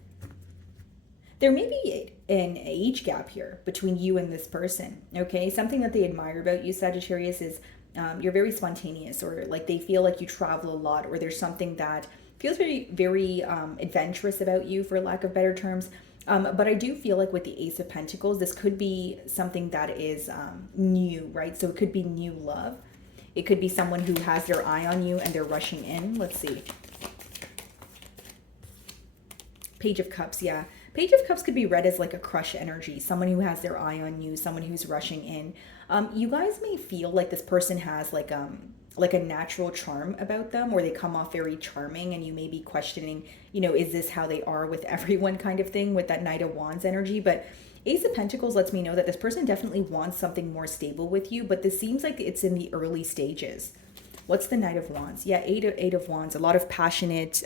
There may be an age gap here between you and this person, okay? Something that they admire about you, Sagittarius, is you're very spontaneous, or like they feel like you travel a lot, or there's something that feels very, very adventurous about you, for lack of better terms. But I do feel like with the Ace of Pentacles, this could be something that is new, right? So it could be new love. It could be someone who has their eye on you and they're rushing in. Let's see. Page of Cups, yeah. Page of Cups could be read as like a crush energy, someone who has their eye on you, someone who's rushing in. You guys may feel like this person has like a natural charm about them, or they come off very charming, and you may be questioning, you know, is this how they are with everyone kind of thing, with that Knight of Wands energy. But Ace of Pentacles lets me know that this person definitely wants something more stable with you, but this seems like it's in the early stages. What's the Knight of Wands? Yeah, Eight of Wands, a lot of passionate,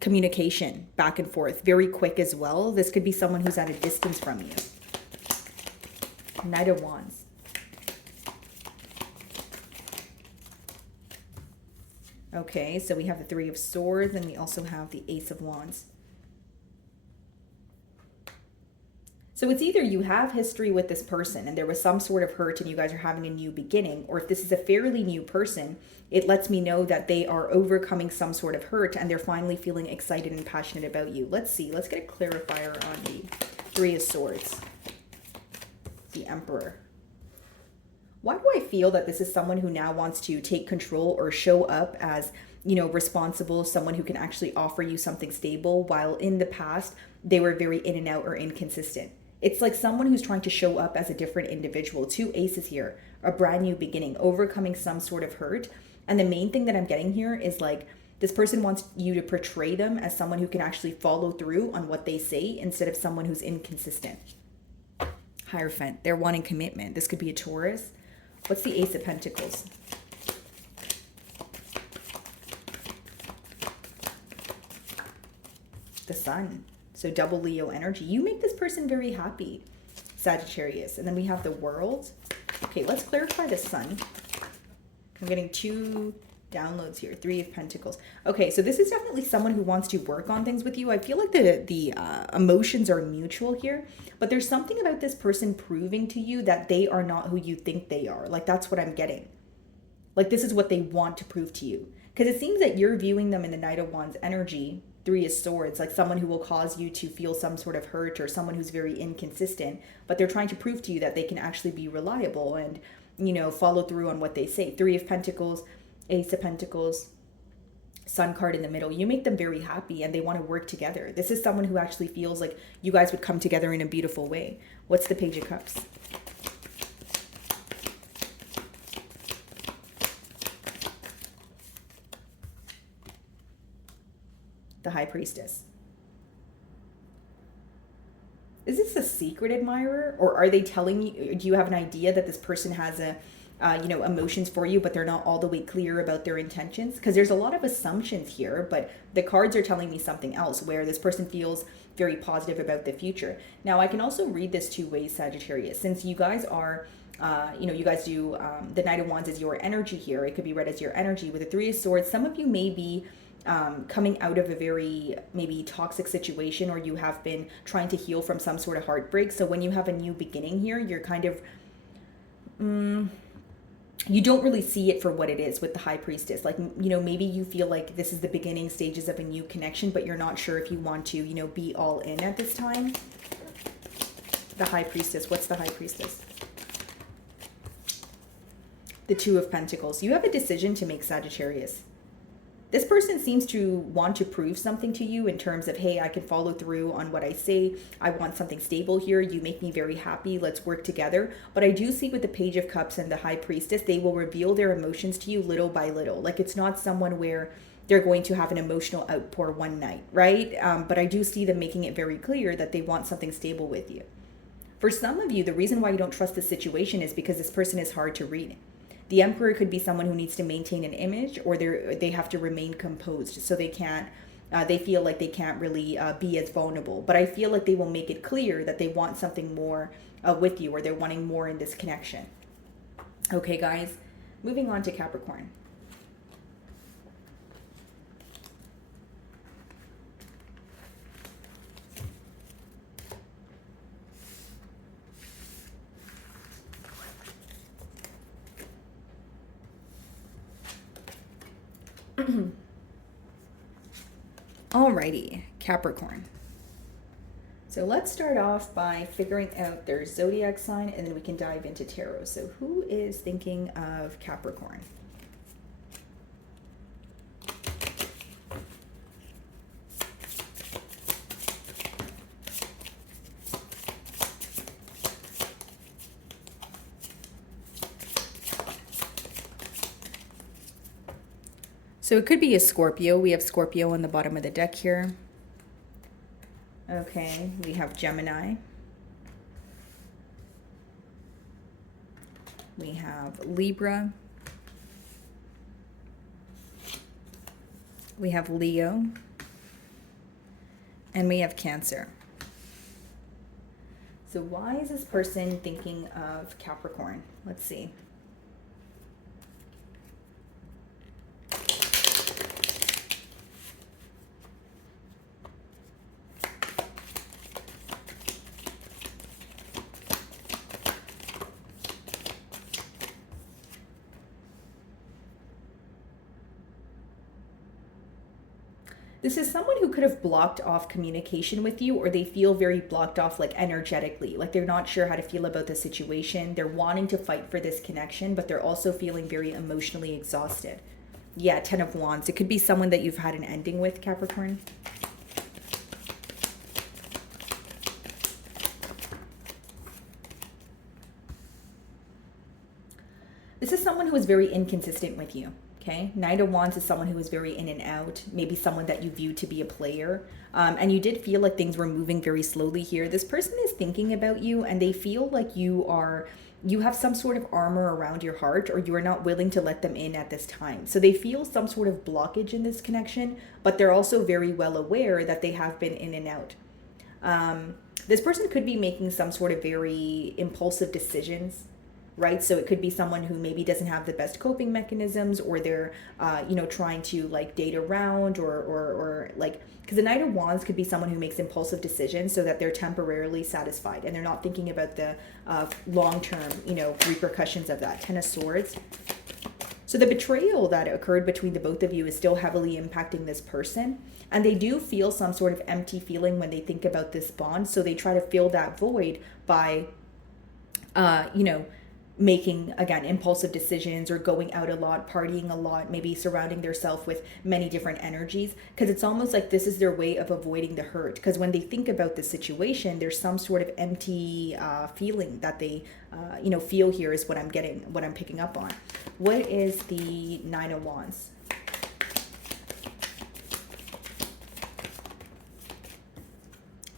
communication back and forth, very quick as well. This could be someone who's at a distance from you. Knight of Wands. Okay, so we have the Three of Swords, and we also have the Ace of Wands. So it's either you have history with this person and there was some sort of hurt and you guys are having a new beginning, or if this is a fairly new person, it lets me know that they are overcoming some sort of hurt and they're finally feeling excited and passionate about you. Let's see. Let's get a clarifier on the Three of Swords. The Emperor. Why do I feel that this is someone who now wants to take control or show up as, you know, responsible, someone who can actually offer you something stable, while in the past they were very in and out or inconsistent? It's like someone who's trying to show up as a different individual. Two aces here, a brand new beginning, overcoming some sort of hurt. And the main thing that I'm getting here is like this person wants you to portray them as someone who can actually follow through on what they say instead of someone who's inconsistent. Hierophant, they're wanting commitment. This could be a Taurus. What's the Ace of Pentacles? The Sun. So double Leo energy. You make this person very happy, Sagittarius. And then we have the World. Okay, let's clarify the Sun. I'm getting two downloads here. Three of Pentacles. Okay, so this is definitely someone who wants to work on things with you. I feel like the emotions are mutual here, but there's something about this person proving to you that they are not who you think they are. Like, that's what I'm getting. Like, this is what they want to prove to you. Because it seems that you're viewing them in the Knight of Wands energy, Three of Swords, like someone who will cause you to feel some sort of hurt, or someone who's very inconsistent, but they're trying to prove to you that they can actually be reliable and, you know, follow through on what they say. Three of Pentacles, Ace of Pentacles, Sun card in the middle. You make them very happy and they want to work together. This is someone who actually feels like you guys would come together in a beautiful way. What's the Page of Cups? The High Priestess. Is this a secret admirer, or are they telling you, do you have an idea that this person has emotions for you, but they're not all the way clear about their intentions? Because there's a lot of assumptions here, but the cards are telling me something else, where this person feels very positive about the future. Now, I can also read this two ways, Sagittarius. Since you guys are, you guys do, the Knight of Wands is your energy here. It could be read as your energy. With the Three of Swords, some of you may be coming out of a very maybe toxic situation, or you have been trying to heal from some sort of heartbreak. So when you have a new beginning here, you're kind of, you don't really see it for what it is with the High Priestess. Like, you know, maybe you feel like this is the beginning stages of a new connection, but you're not sure if you want to, you know, be all in at this time. The High Priestess. What's the High Priestess? The Two of Pentacles. You have a decision to make, Sagittarius. This person seems to want to prove something to you in terms of, hey, I can follow through on what I say. I want something stable here. You make me very happy. Let's work together. But I do see with the Page of Cups and the High Priestess, they will reveal their emotions to you little by little. Like, it's not someone where they're going to have an emotional outpour one night, right? But I do see them making it very clear that they want something stable with you. For some of you, the reason why you don't trust this situation is because this person is hard to read. The Emperor could be someone who needs to maintain an image, or they have to remain composed, so they can't. They feel like they can't really be as vulnerable. But I feel like they will make it clear that they want something more with you, or they're wanting more in this connection. Okay, guys, moving on to Capricorn. Alrighty, Capricorn. So let's start off by figuring out their zodiac sign, and then we can dive into tarot. So who is thinking of Capricorn? So it could be a Scorpio. We have Scorpio on the bottom of the deck here. Okay, we have Gemini. We have Libra. We have Leo. And we have Cancer. So why is this person thinking of Capricorn? Let's see. This is someone who could have blocked off communication with you, or they feel very blocked off, like energetically, like they're not sure how to feel about the situation. They're wanting to fight for this connection, but they're also feeling very emotionally exhausted. Yeah, 10 of Wands. It could be someone that you've had an ending with, Capricorn. This is someone who is very inconsistent with you. Okay, Knight of Wands is someone who is very in and out, maybe someone that you view to be a player. And you did feel like things were moving very slowly here. This person is thinking about you, and they feel like you have some sort of armor around your heart, or you are not willing to let them in at this time. So they feel some sort of blockage in this connection, but they're also very well aware that they have been in and out. This person could be making some sort of very impulsive decisions, right? So it could be someone who maybe doesn't have the best coping mechanisms, or they're, trying to like date around, or like, because the Knight of Wands could be someone who makes impulsive decisions so that they're temporarily satisfied and they're not thinking about the long-term, repercussions of that. 10 of Swords. So the betrayal that occurred between the both of you is still heavily impacting this person. And they do feel some sort of empty feeling when they think about this bond. So they try to fill that void by, making, again, impulsive decisions, or going out a lot, partying a lot, maybe surrounding themselves with many different energies, because it's almost like this is their way of avoiding the hurt. Because when they think about the situation, there's some sort of empty feeling that they feel here, is what I'm picking up on. What is the Nine of Wands?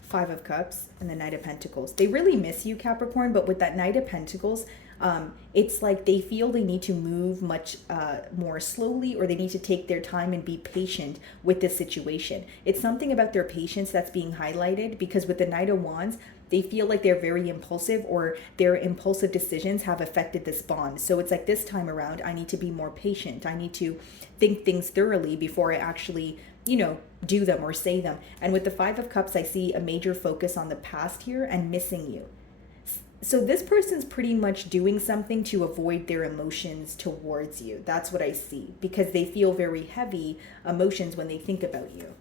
Five of Cups and the Knight of Pentacles. They really miss you, Capricorn, but with that Knight of Pentacles, it's like they feel they need to move much more slowly, or they need to take their time and be patient with this situation. It's something about their patience that's being highlighted, because with the Knight of Wands, they feel like they're very impulsive, or their impulsive decisions have affected this bond. So it's like, this time around, I need to be more patient. I need to think things thoroughly before I actually, do them or say them. And with the Five of Cups, I see a major focus on the past here and missing you. So this person's pretty much doing something to avoid their emotions towards you. That's what I see, because they feel very heavy emotions when they think about you.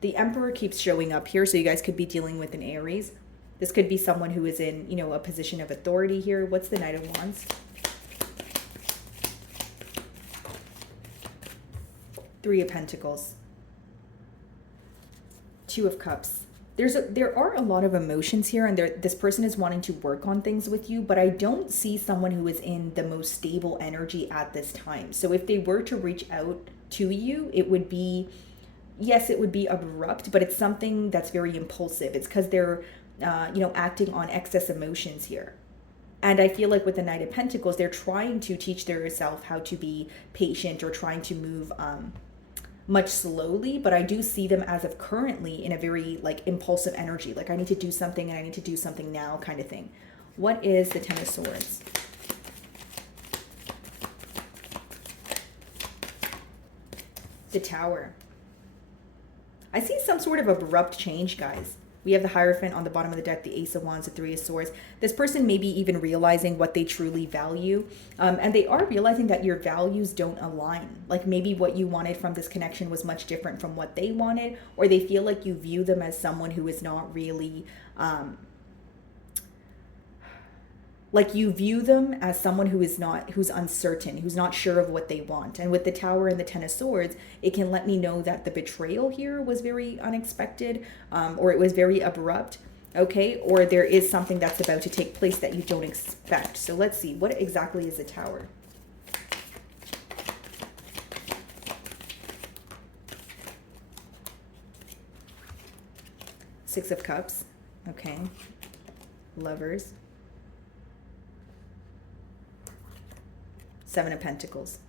The Emperor keeps showing up here, so you guys could be dealing with an Aries. This could be someone who is in, a position of authority here. What's the Knight of Wands? Three of Pentacles. Two of Cups. There are a lot of emotions here, and this person is wanting to work on things with you, but I don't see someone who is in the most stable energy at this time. So if they were to reach out to you, it would be, yes, it would be abrupt, but it's something that's very impulsive. It's because they're, acting on excess emotions here. And I feel like with the Knight of Pentacles, they're trying to teach themselves how to be patient, or trying to move much slowly, but I do see them as of currently in a very like impulsive energy, like I need to do something and I need to do something now kind of thing. What is the Ten of Swords? The Tower. I see some sort of abrupt change, guys. We have the Hierophant on the bottom of the deck, the Ace of Wands, the Three of Swords. This person may be even realizing what they truly value. And they are realizing that your values don't align. Like maybe what you wanted from this connection was much different from what they wanted. Or they feel like you view them as someone who is not really... like you view them as someone who's uncertain, who's not sure of what they want. And with the Tower and the Ten of Swords, it can let me know that the betrayal here was very unexpected, or it was very abrupt, okay? Or there is something that's about to take place that you don't expect. So let's see, what exactly is the Tower? Six of Cups, okay. Lovers. Seven of Pentacles.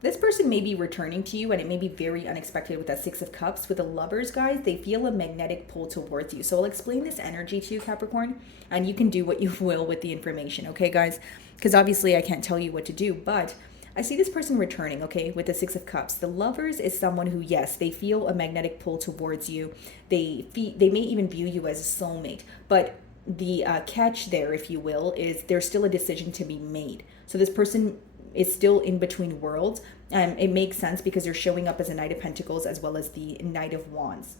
This person may be returning to you, and it may be very unexpected with that Six of Cups. With the Lovers, guys, they feel a magnetic pull towards you. So I'll explain this energy to you, Capricorn, and you can do what you will with the information, okay, guys? Because obviously I can't tell you what to do, but I see this person returning, okay, with the Six of Cups. The Lovers is someone who, yes, they feel a magnetic pull towards you. They may even view you as a soulmate, but the catch there, if you will, is there's still a decision to be made. So this person is still in between worlds, and it makes sense because they're showing up as a Knight of Pentacles as well as the Knight of Wands.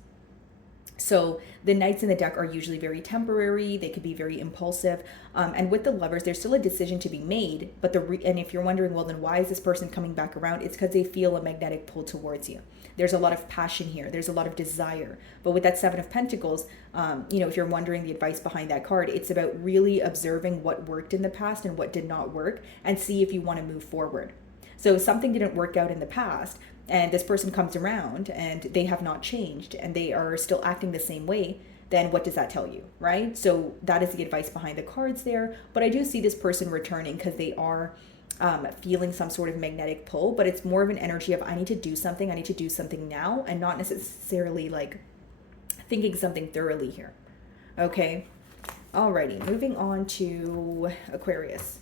So the Knights in the deck are usually very temporary. They could be very impulsive. And with the Lovers, there's still a decision to be made. But and if you're wondering, well, then why is this person coming back around? It's because they feel a magnetic pull towards you. There's a lot of passion here. There's a lot of desire. But with that Seven of Pentacles, if you're wondering the advice behind that card, it's about really observing what worked in the past and what did not work and see if you want to move forward. So if something didn't work out in the past, and this person comes around and they have not changed and they are still acting the same way, then what does that tell you, right? So that is the advice behind the cards there. But I do see this person returning because they are feeling some sort of magnetic pull, but it's more of an energy of I need to do something now, and not necessarily like thinking something thoroughly here. Okay. Alrighty, moving on to Aquarius.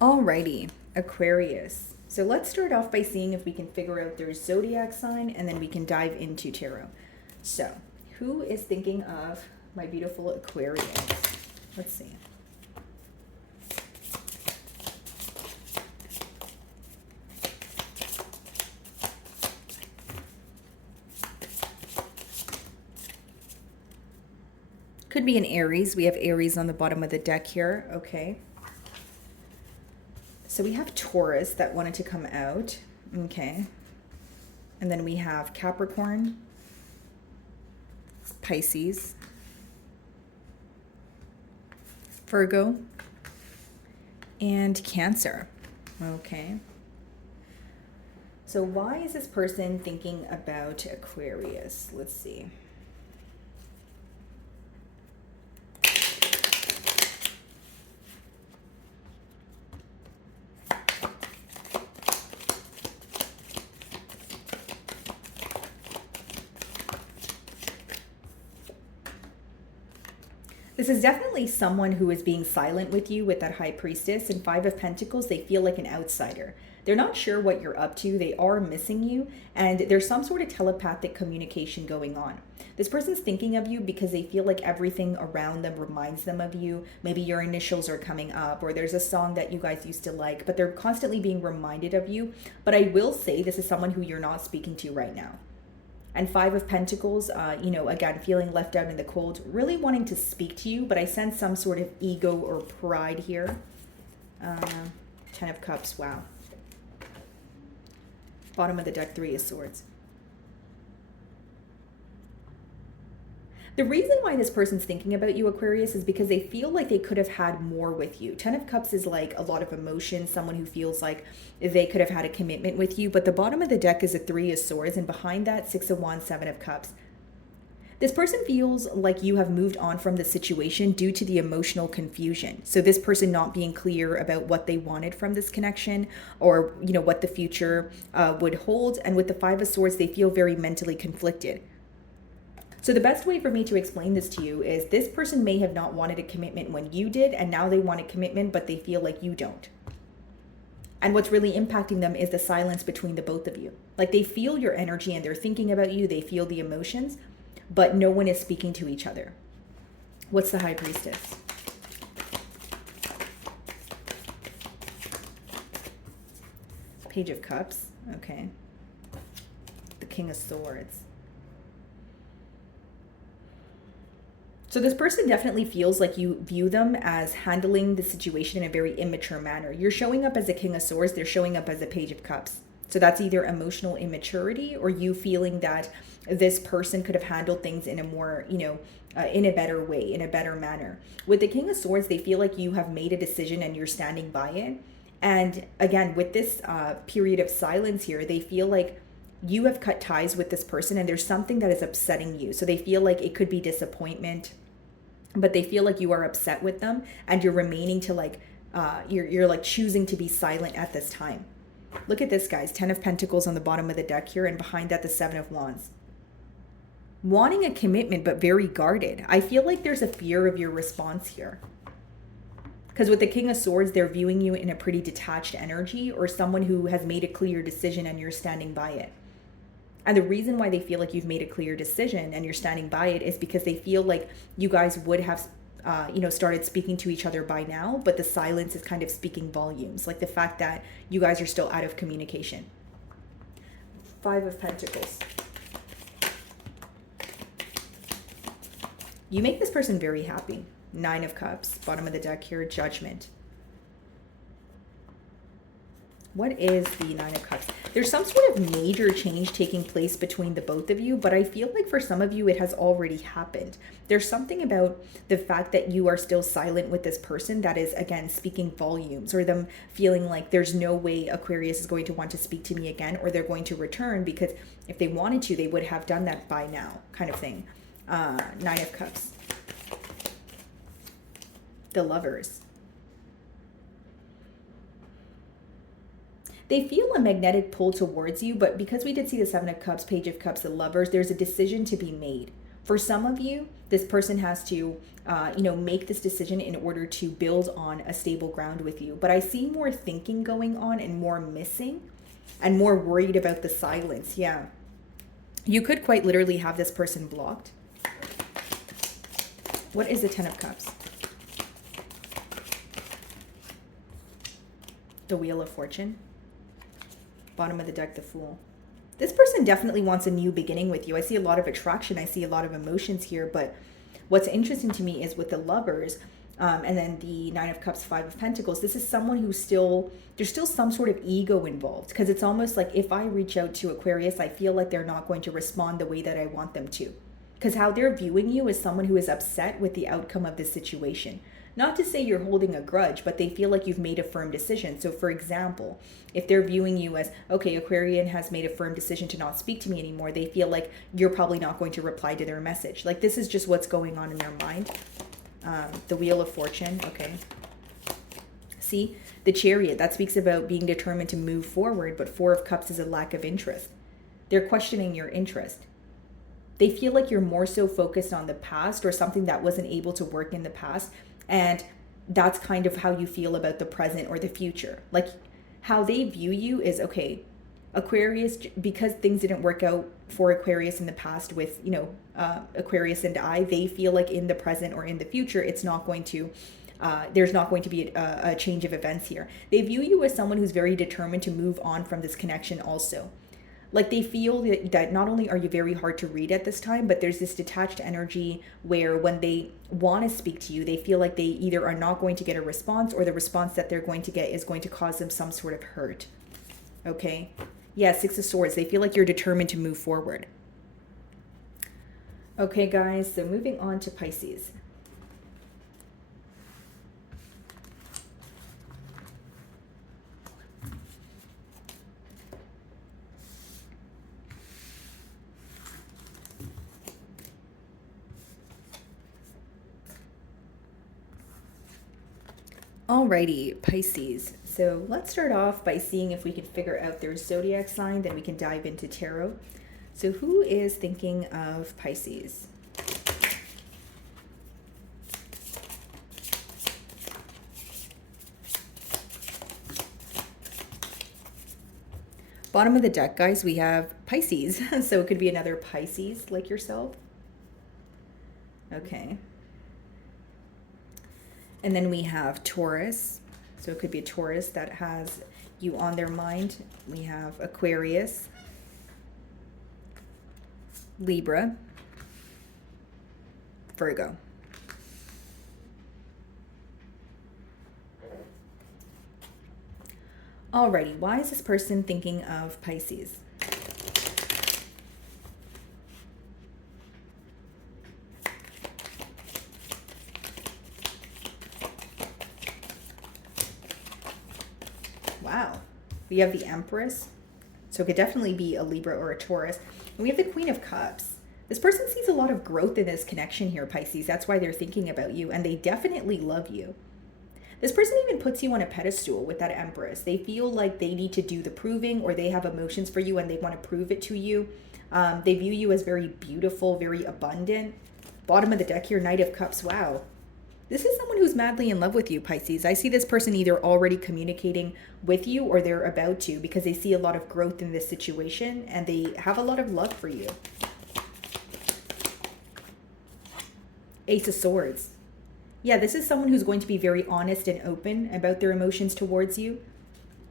Alrighty, Aquarius. So let's start off by seeing if we can figure out their zodiac sign, and then we can dive into tarot. So, who is thinking of my beautiful Aquarius? Let's see. Could be an Aries. We have Aries on the bottom of the deck here. Okay. So we have Taurus that wanted to come out, okay. And then we have Capricorn, Pisces, Virgo, and Cancer, okay. So why is this person thinking about Aquarius? Let's see. This is definitely someone who is being silent with you with that High Priestess and Five of Pentacles. They feel like an outsider. They're not sure what you're up to. They are missing you, and there's some sort of telepathic communication going on. This person's thinking of you because they feel like everything around them reminds them of you. Maybe your initials are coming up, or there's a song that you guys used to like, but they're constantly being reminded of you. But I will say this is someone who you're not speaking to right now. And Five of Pentacles, again, feeling left out in the cold, really wanting to speak to you, but I sense some sort of ego or pride here. 10 of Cups, wow. Bottom of the deck, Three of Swords. The reason why this person's thinking about you, Aquarius, is because they feel like they could have had more with you. 10 of Cups is like a lot of emotion, someone who feels like they could have had a commitment with you. But the bottom of the deck is a Three of Swords, and behind that, Six of Wands, Seven of Cups. This person feels like you have moved on from the situation due to the emotional confusion. So this person not being clear about what they wanted from this connection, or what the future would hold. And with the Five of Swords, they feel very mentally conflicted. So the best way for me to explain this to you is this person may have not wanted a commitment when you did, and now they want a commitment, but they feel like you don't. And what's really impacting them is the silence between the both of you. Like they feel your energy and they're thinking about you, they feel the emotions, but no one is speaking to each other. What's the High Priestess? Page of Cups. Okay. The King of Swords. So this person definitely feels like you view them as handling the situation in a very immature manner. You're showing up as a King of Swords. They're showing up as a Page of Cups. So that's either emotional immaturity or you feeling that this person could have handled things in a more, in a better way, in a better manner. With the King of Swords, they feel like you have made a decision and you're standing by it. And again, with this period of silence here, they feel like you have cut ties with this person and there's something that is upsetting you. So they feel like it could be disappointment, but they feel like you are upset with them and you're remaining to you're like choosing to be silent at this time. Look at this, guys. 10 of Pentacles on the bottom of the deck here, and behind that, the 7 of Wands. Wanting a commitment, but very guarded. I feel like there's a fear of your response here. Because with the King of Swords, they're viewing you in a pretty detached energy, or someone who has made a clear decision and you're standing by it. And the reason why they feel like you've made a clear decision and you're standing by it is because they feel like you guys would have started speaking to each other by now, but the silence is kind of speaking volumes, like the fact that you guys are still out of communication. 5 of Pentacles. You make this person very happy. 9 of Cups, bottom of the deck here, Judgment. What is the 9 of Cups? There's some sort of major change taking place between the both of you, but I feel like for some of you, it has already happened. There's something about the fact that you are still silent with this person that is, again, speaking volumes, or them feeling like there's no way Aquarius is going to want to speak to me again, or they're going to return, because if they wanted to, they would have done that by now, kind of thing. 9 of Cups. The Lovers. They feel a magnetic pull towards you, but because we did see the 7 of Cups, Page of Cups, the Lovers, there's a decision to be made. For some of you, this person has to, make this decision in order to build on a stable ground with you. But I see more thinking going on and more missing and more worried about the silence. Yeah. You could quite literally have this person blocked. What is the 10 of Cups? The Wheel of Fortune. Bottom of the deck, the Fool. This person definitely wants a new beginning with you. I see a lot of attraction. I see a lot of emotions here. But what's interesting to me is with the Lovers, and then the 9 of Cups, 5 of Pentacles, this is someone who's there's still some sort of ego involved. Because it's almost like if I reach out to Aquarius, I feel like they're not going to respond the way that I want them to. Because how they're viewing you is someone who is upset with the outcome of this situation. Not to say you're holding a grudge, but they feel like you've made a firm decision. So for example, if they're viewing you as, okay, Aquarian has made a firm decision to not speak to me anymore, they feel like you're probably not going to reply to their message. Like this is just what's going on in their mind. The Wheel of Fortune, okay. See, the Chariot, that speaks about being determined to move forward, but 4 of Cups is a lack of interest. They're questioning your interest. They feel like you're more so focused on the past or something that wasn't able to work in the past. And that's kind of how you feel about the present or the future. Like how they view you is, okay, Aquarius, because things didn't work out for Aquarius in the past with, Aquarius and I, they feel like in the present or in the future, it's not going to, there's not going to be a change of events here. They view you as someone who's very determined to move on from this connection also. Like they feel that not only are you very hard to read at this time, but there's this detached energy where when they want to speak to you, they feel like they either are not going to get a response or the response that they're going to get is going to cause them some sort of hurt. Okay? Yeah, 6 of Swords. They feel like you're determined to move forward. Okay, guys. So moving on to Pisces. Alrighty, Pisces. So let's start off by seeing if we can figure out their zodiac sign, then we can dive into tarot. So who is thinking of Pisces? Bottom of the deck, guys, we have Pisces. So it could be another Pisces like yourself. Okay. And then we have Taurus. So it could be a Taurus that has you on their mind. We have Aquarius, Libra, Virgo. Alrighty, why is this person thinking of Pisces? Wow, we have the Empress, so it could definitely be a Libra or a Taurus. And we have the Queen of Cups. This person sees a lot of growth in this connection here, Pisces. That's why they're thinking about you, and they definitely love you. This person even puts you on a pedestal with that Empress. They feel like they need to do the proving, or they have emotions for you and they want to prove it to you. They view you as very beautiful, very abundant. Bottom of the deck here, Knight of Cups. Wow. This is someone who's madly in love with you, Pisces. I see this person either already communicating with you or they're about to, because they see a lot of growth in this situation and they have a lot of love for you. Ace of Swords. Yeah, this is someone who's going to be very honest and open about their emotions towards you.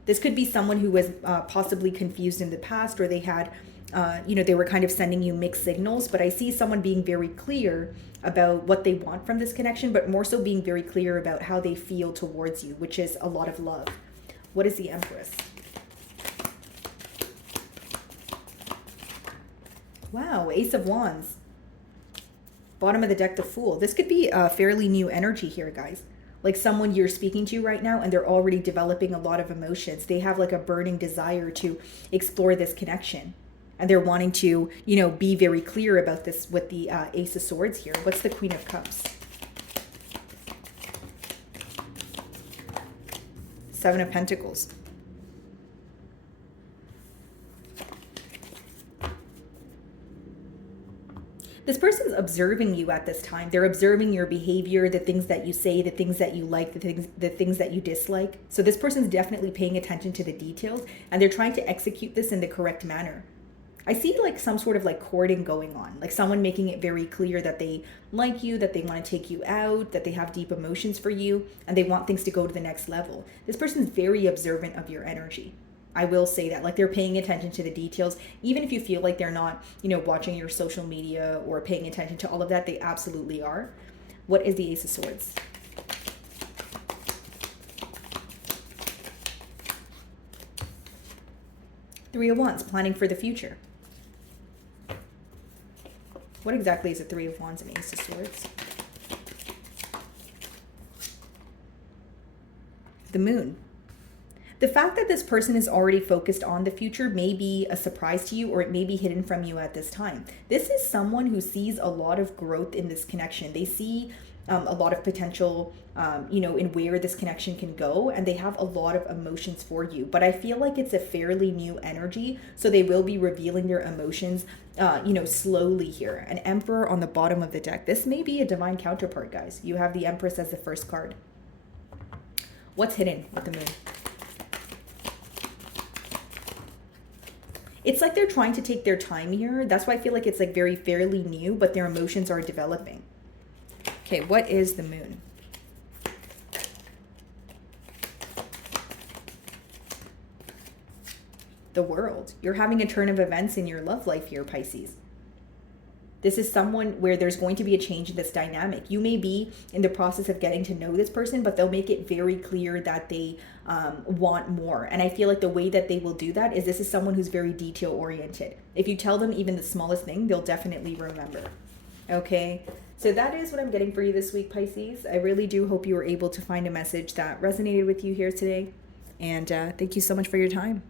This could be someone who was possibly confused in the past, or they had, they were kind of sending you mixed signals. But I see someone being very clear about what they want from this connection, but more so being very clear about how they feel towards you, which is a lot of love. What is the Empress? Wow, Ace of Wands. Bottom of the deck, the Fool. This could be a fairly new energy here, guys. Like someone you're speaking to right now and they're already developing a lot of emotions. They have like a burning desire to explore this connection. And they're wanting to, be very clear about this with the Ace of Swords here. What's the Queen of Cups? Seven of Pentacles. This person's observing you at this time. They're observing your behavior, the things that you say, the things that you like, the things that you dislike. So this person's definitely paying attention to the details and they're trying to execute this in the correct manner. I see like some sort of like courting going on, like someone making it very clear that they like you, that they want to take you out, that they have deep emotions for you, and they want things to go to the next level. This person's very observant of your energy. I will say that, like they're paying attention to the details. Even if you feel like they're not, watching your social media or paying attention to all of that, they absolutely are. What is the Ace of Swords? Three of Wands, planning for the future. What exactly is a Three of Wands and Ace of Swords? The Moon. The fact that this person is already focused on the future may be a surprise to you, or it may be hidden from you at this time. This is someone who sees a lot of growth in this connection. They see a lot of potential, in where this connection can go, and they have a lot of emotions for you. But I feel like it's a fairly new energy, so they will be revealing their emotions, slowly here. An Emperor on the bottom of the deck. This may be a divine counterpart, guys. You have the Empress as the first card. What's hidden with the Moon? It's like they're trying to take their time here. That's why I feel like it's like very fairly new, but their emotions are developing. Okay, what is the Moon? The World. You're having a turn of events in your love life here, Pisces. This is someone where there's going to be a change in this dynamic. You may be in the process of getting to know this person, but they'll make it very clear that they want more. And I feel like the way that they will do that is this is someone who's very detail oriented. If you tell them even the smallest thing, they'll definitely remember. Okay, so that is what I'm getting for you this week, Pisces. I really do hope you were able to find a message that resonated with you here today. And thank you so much for your time.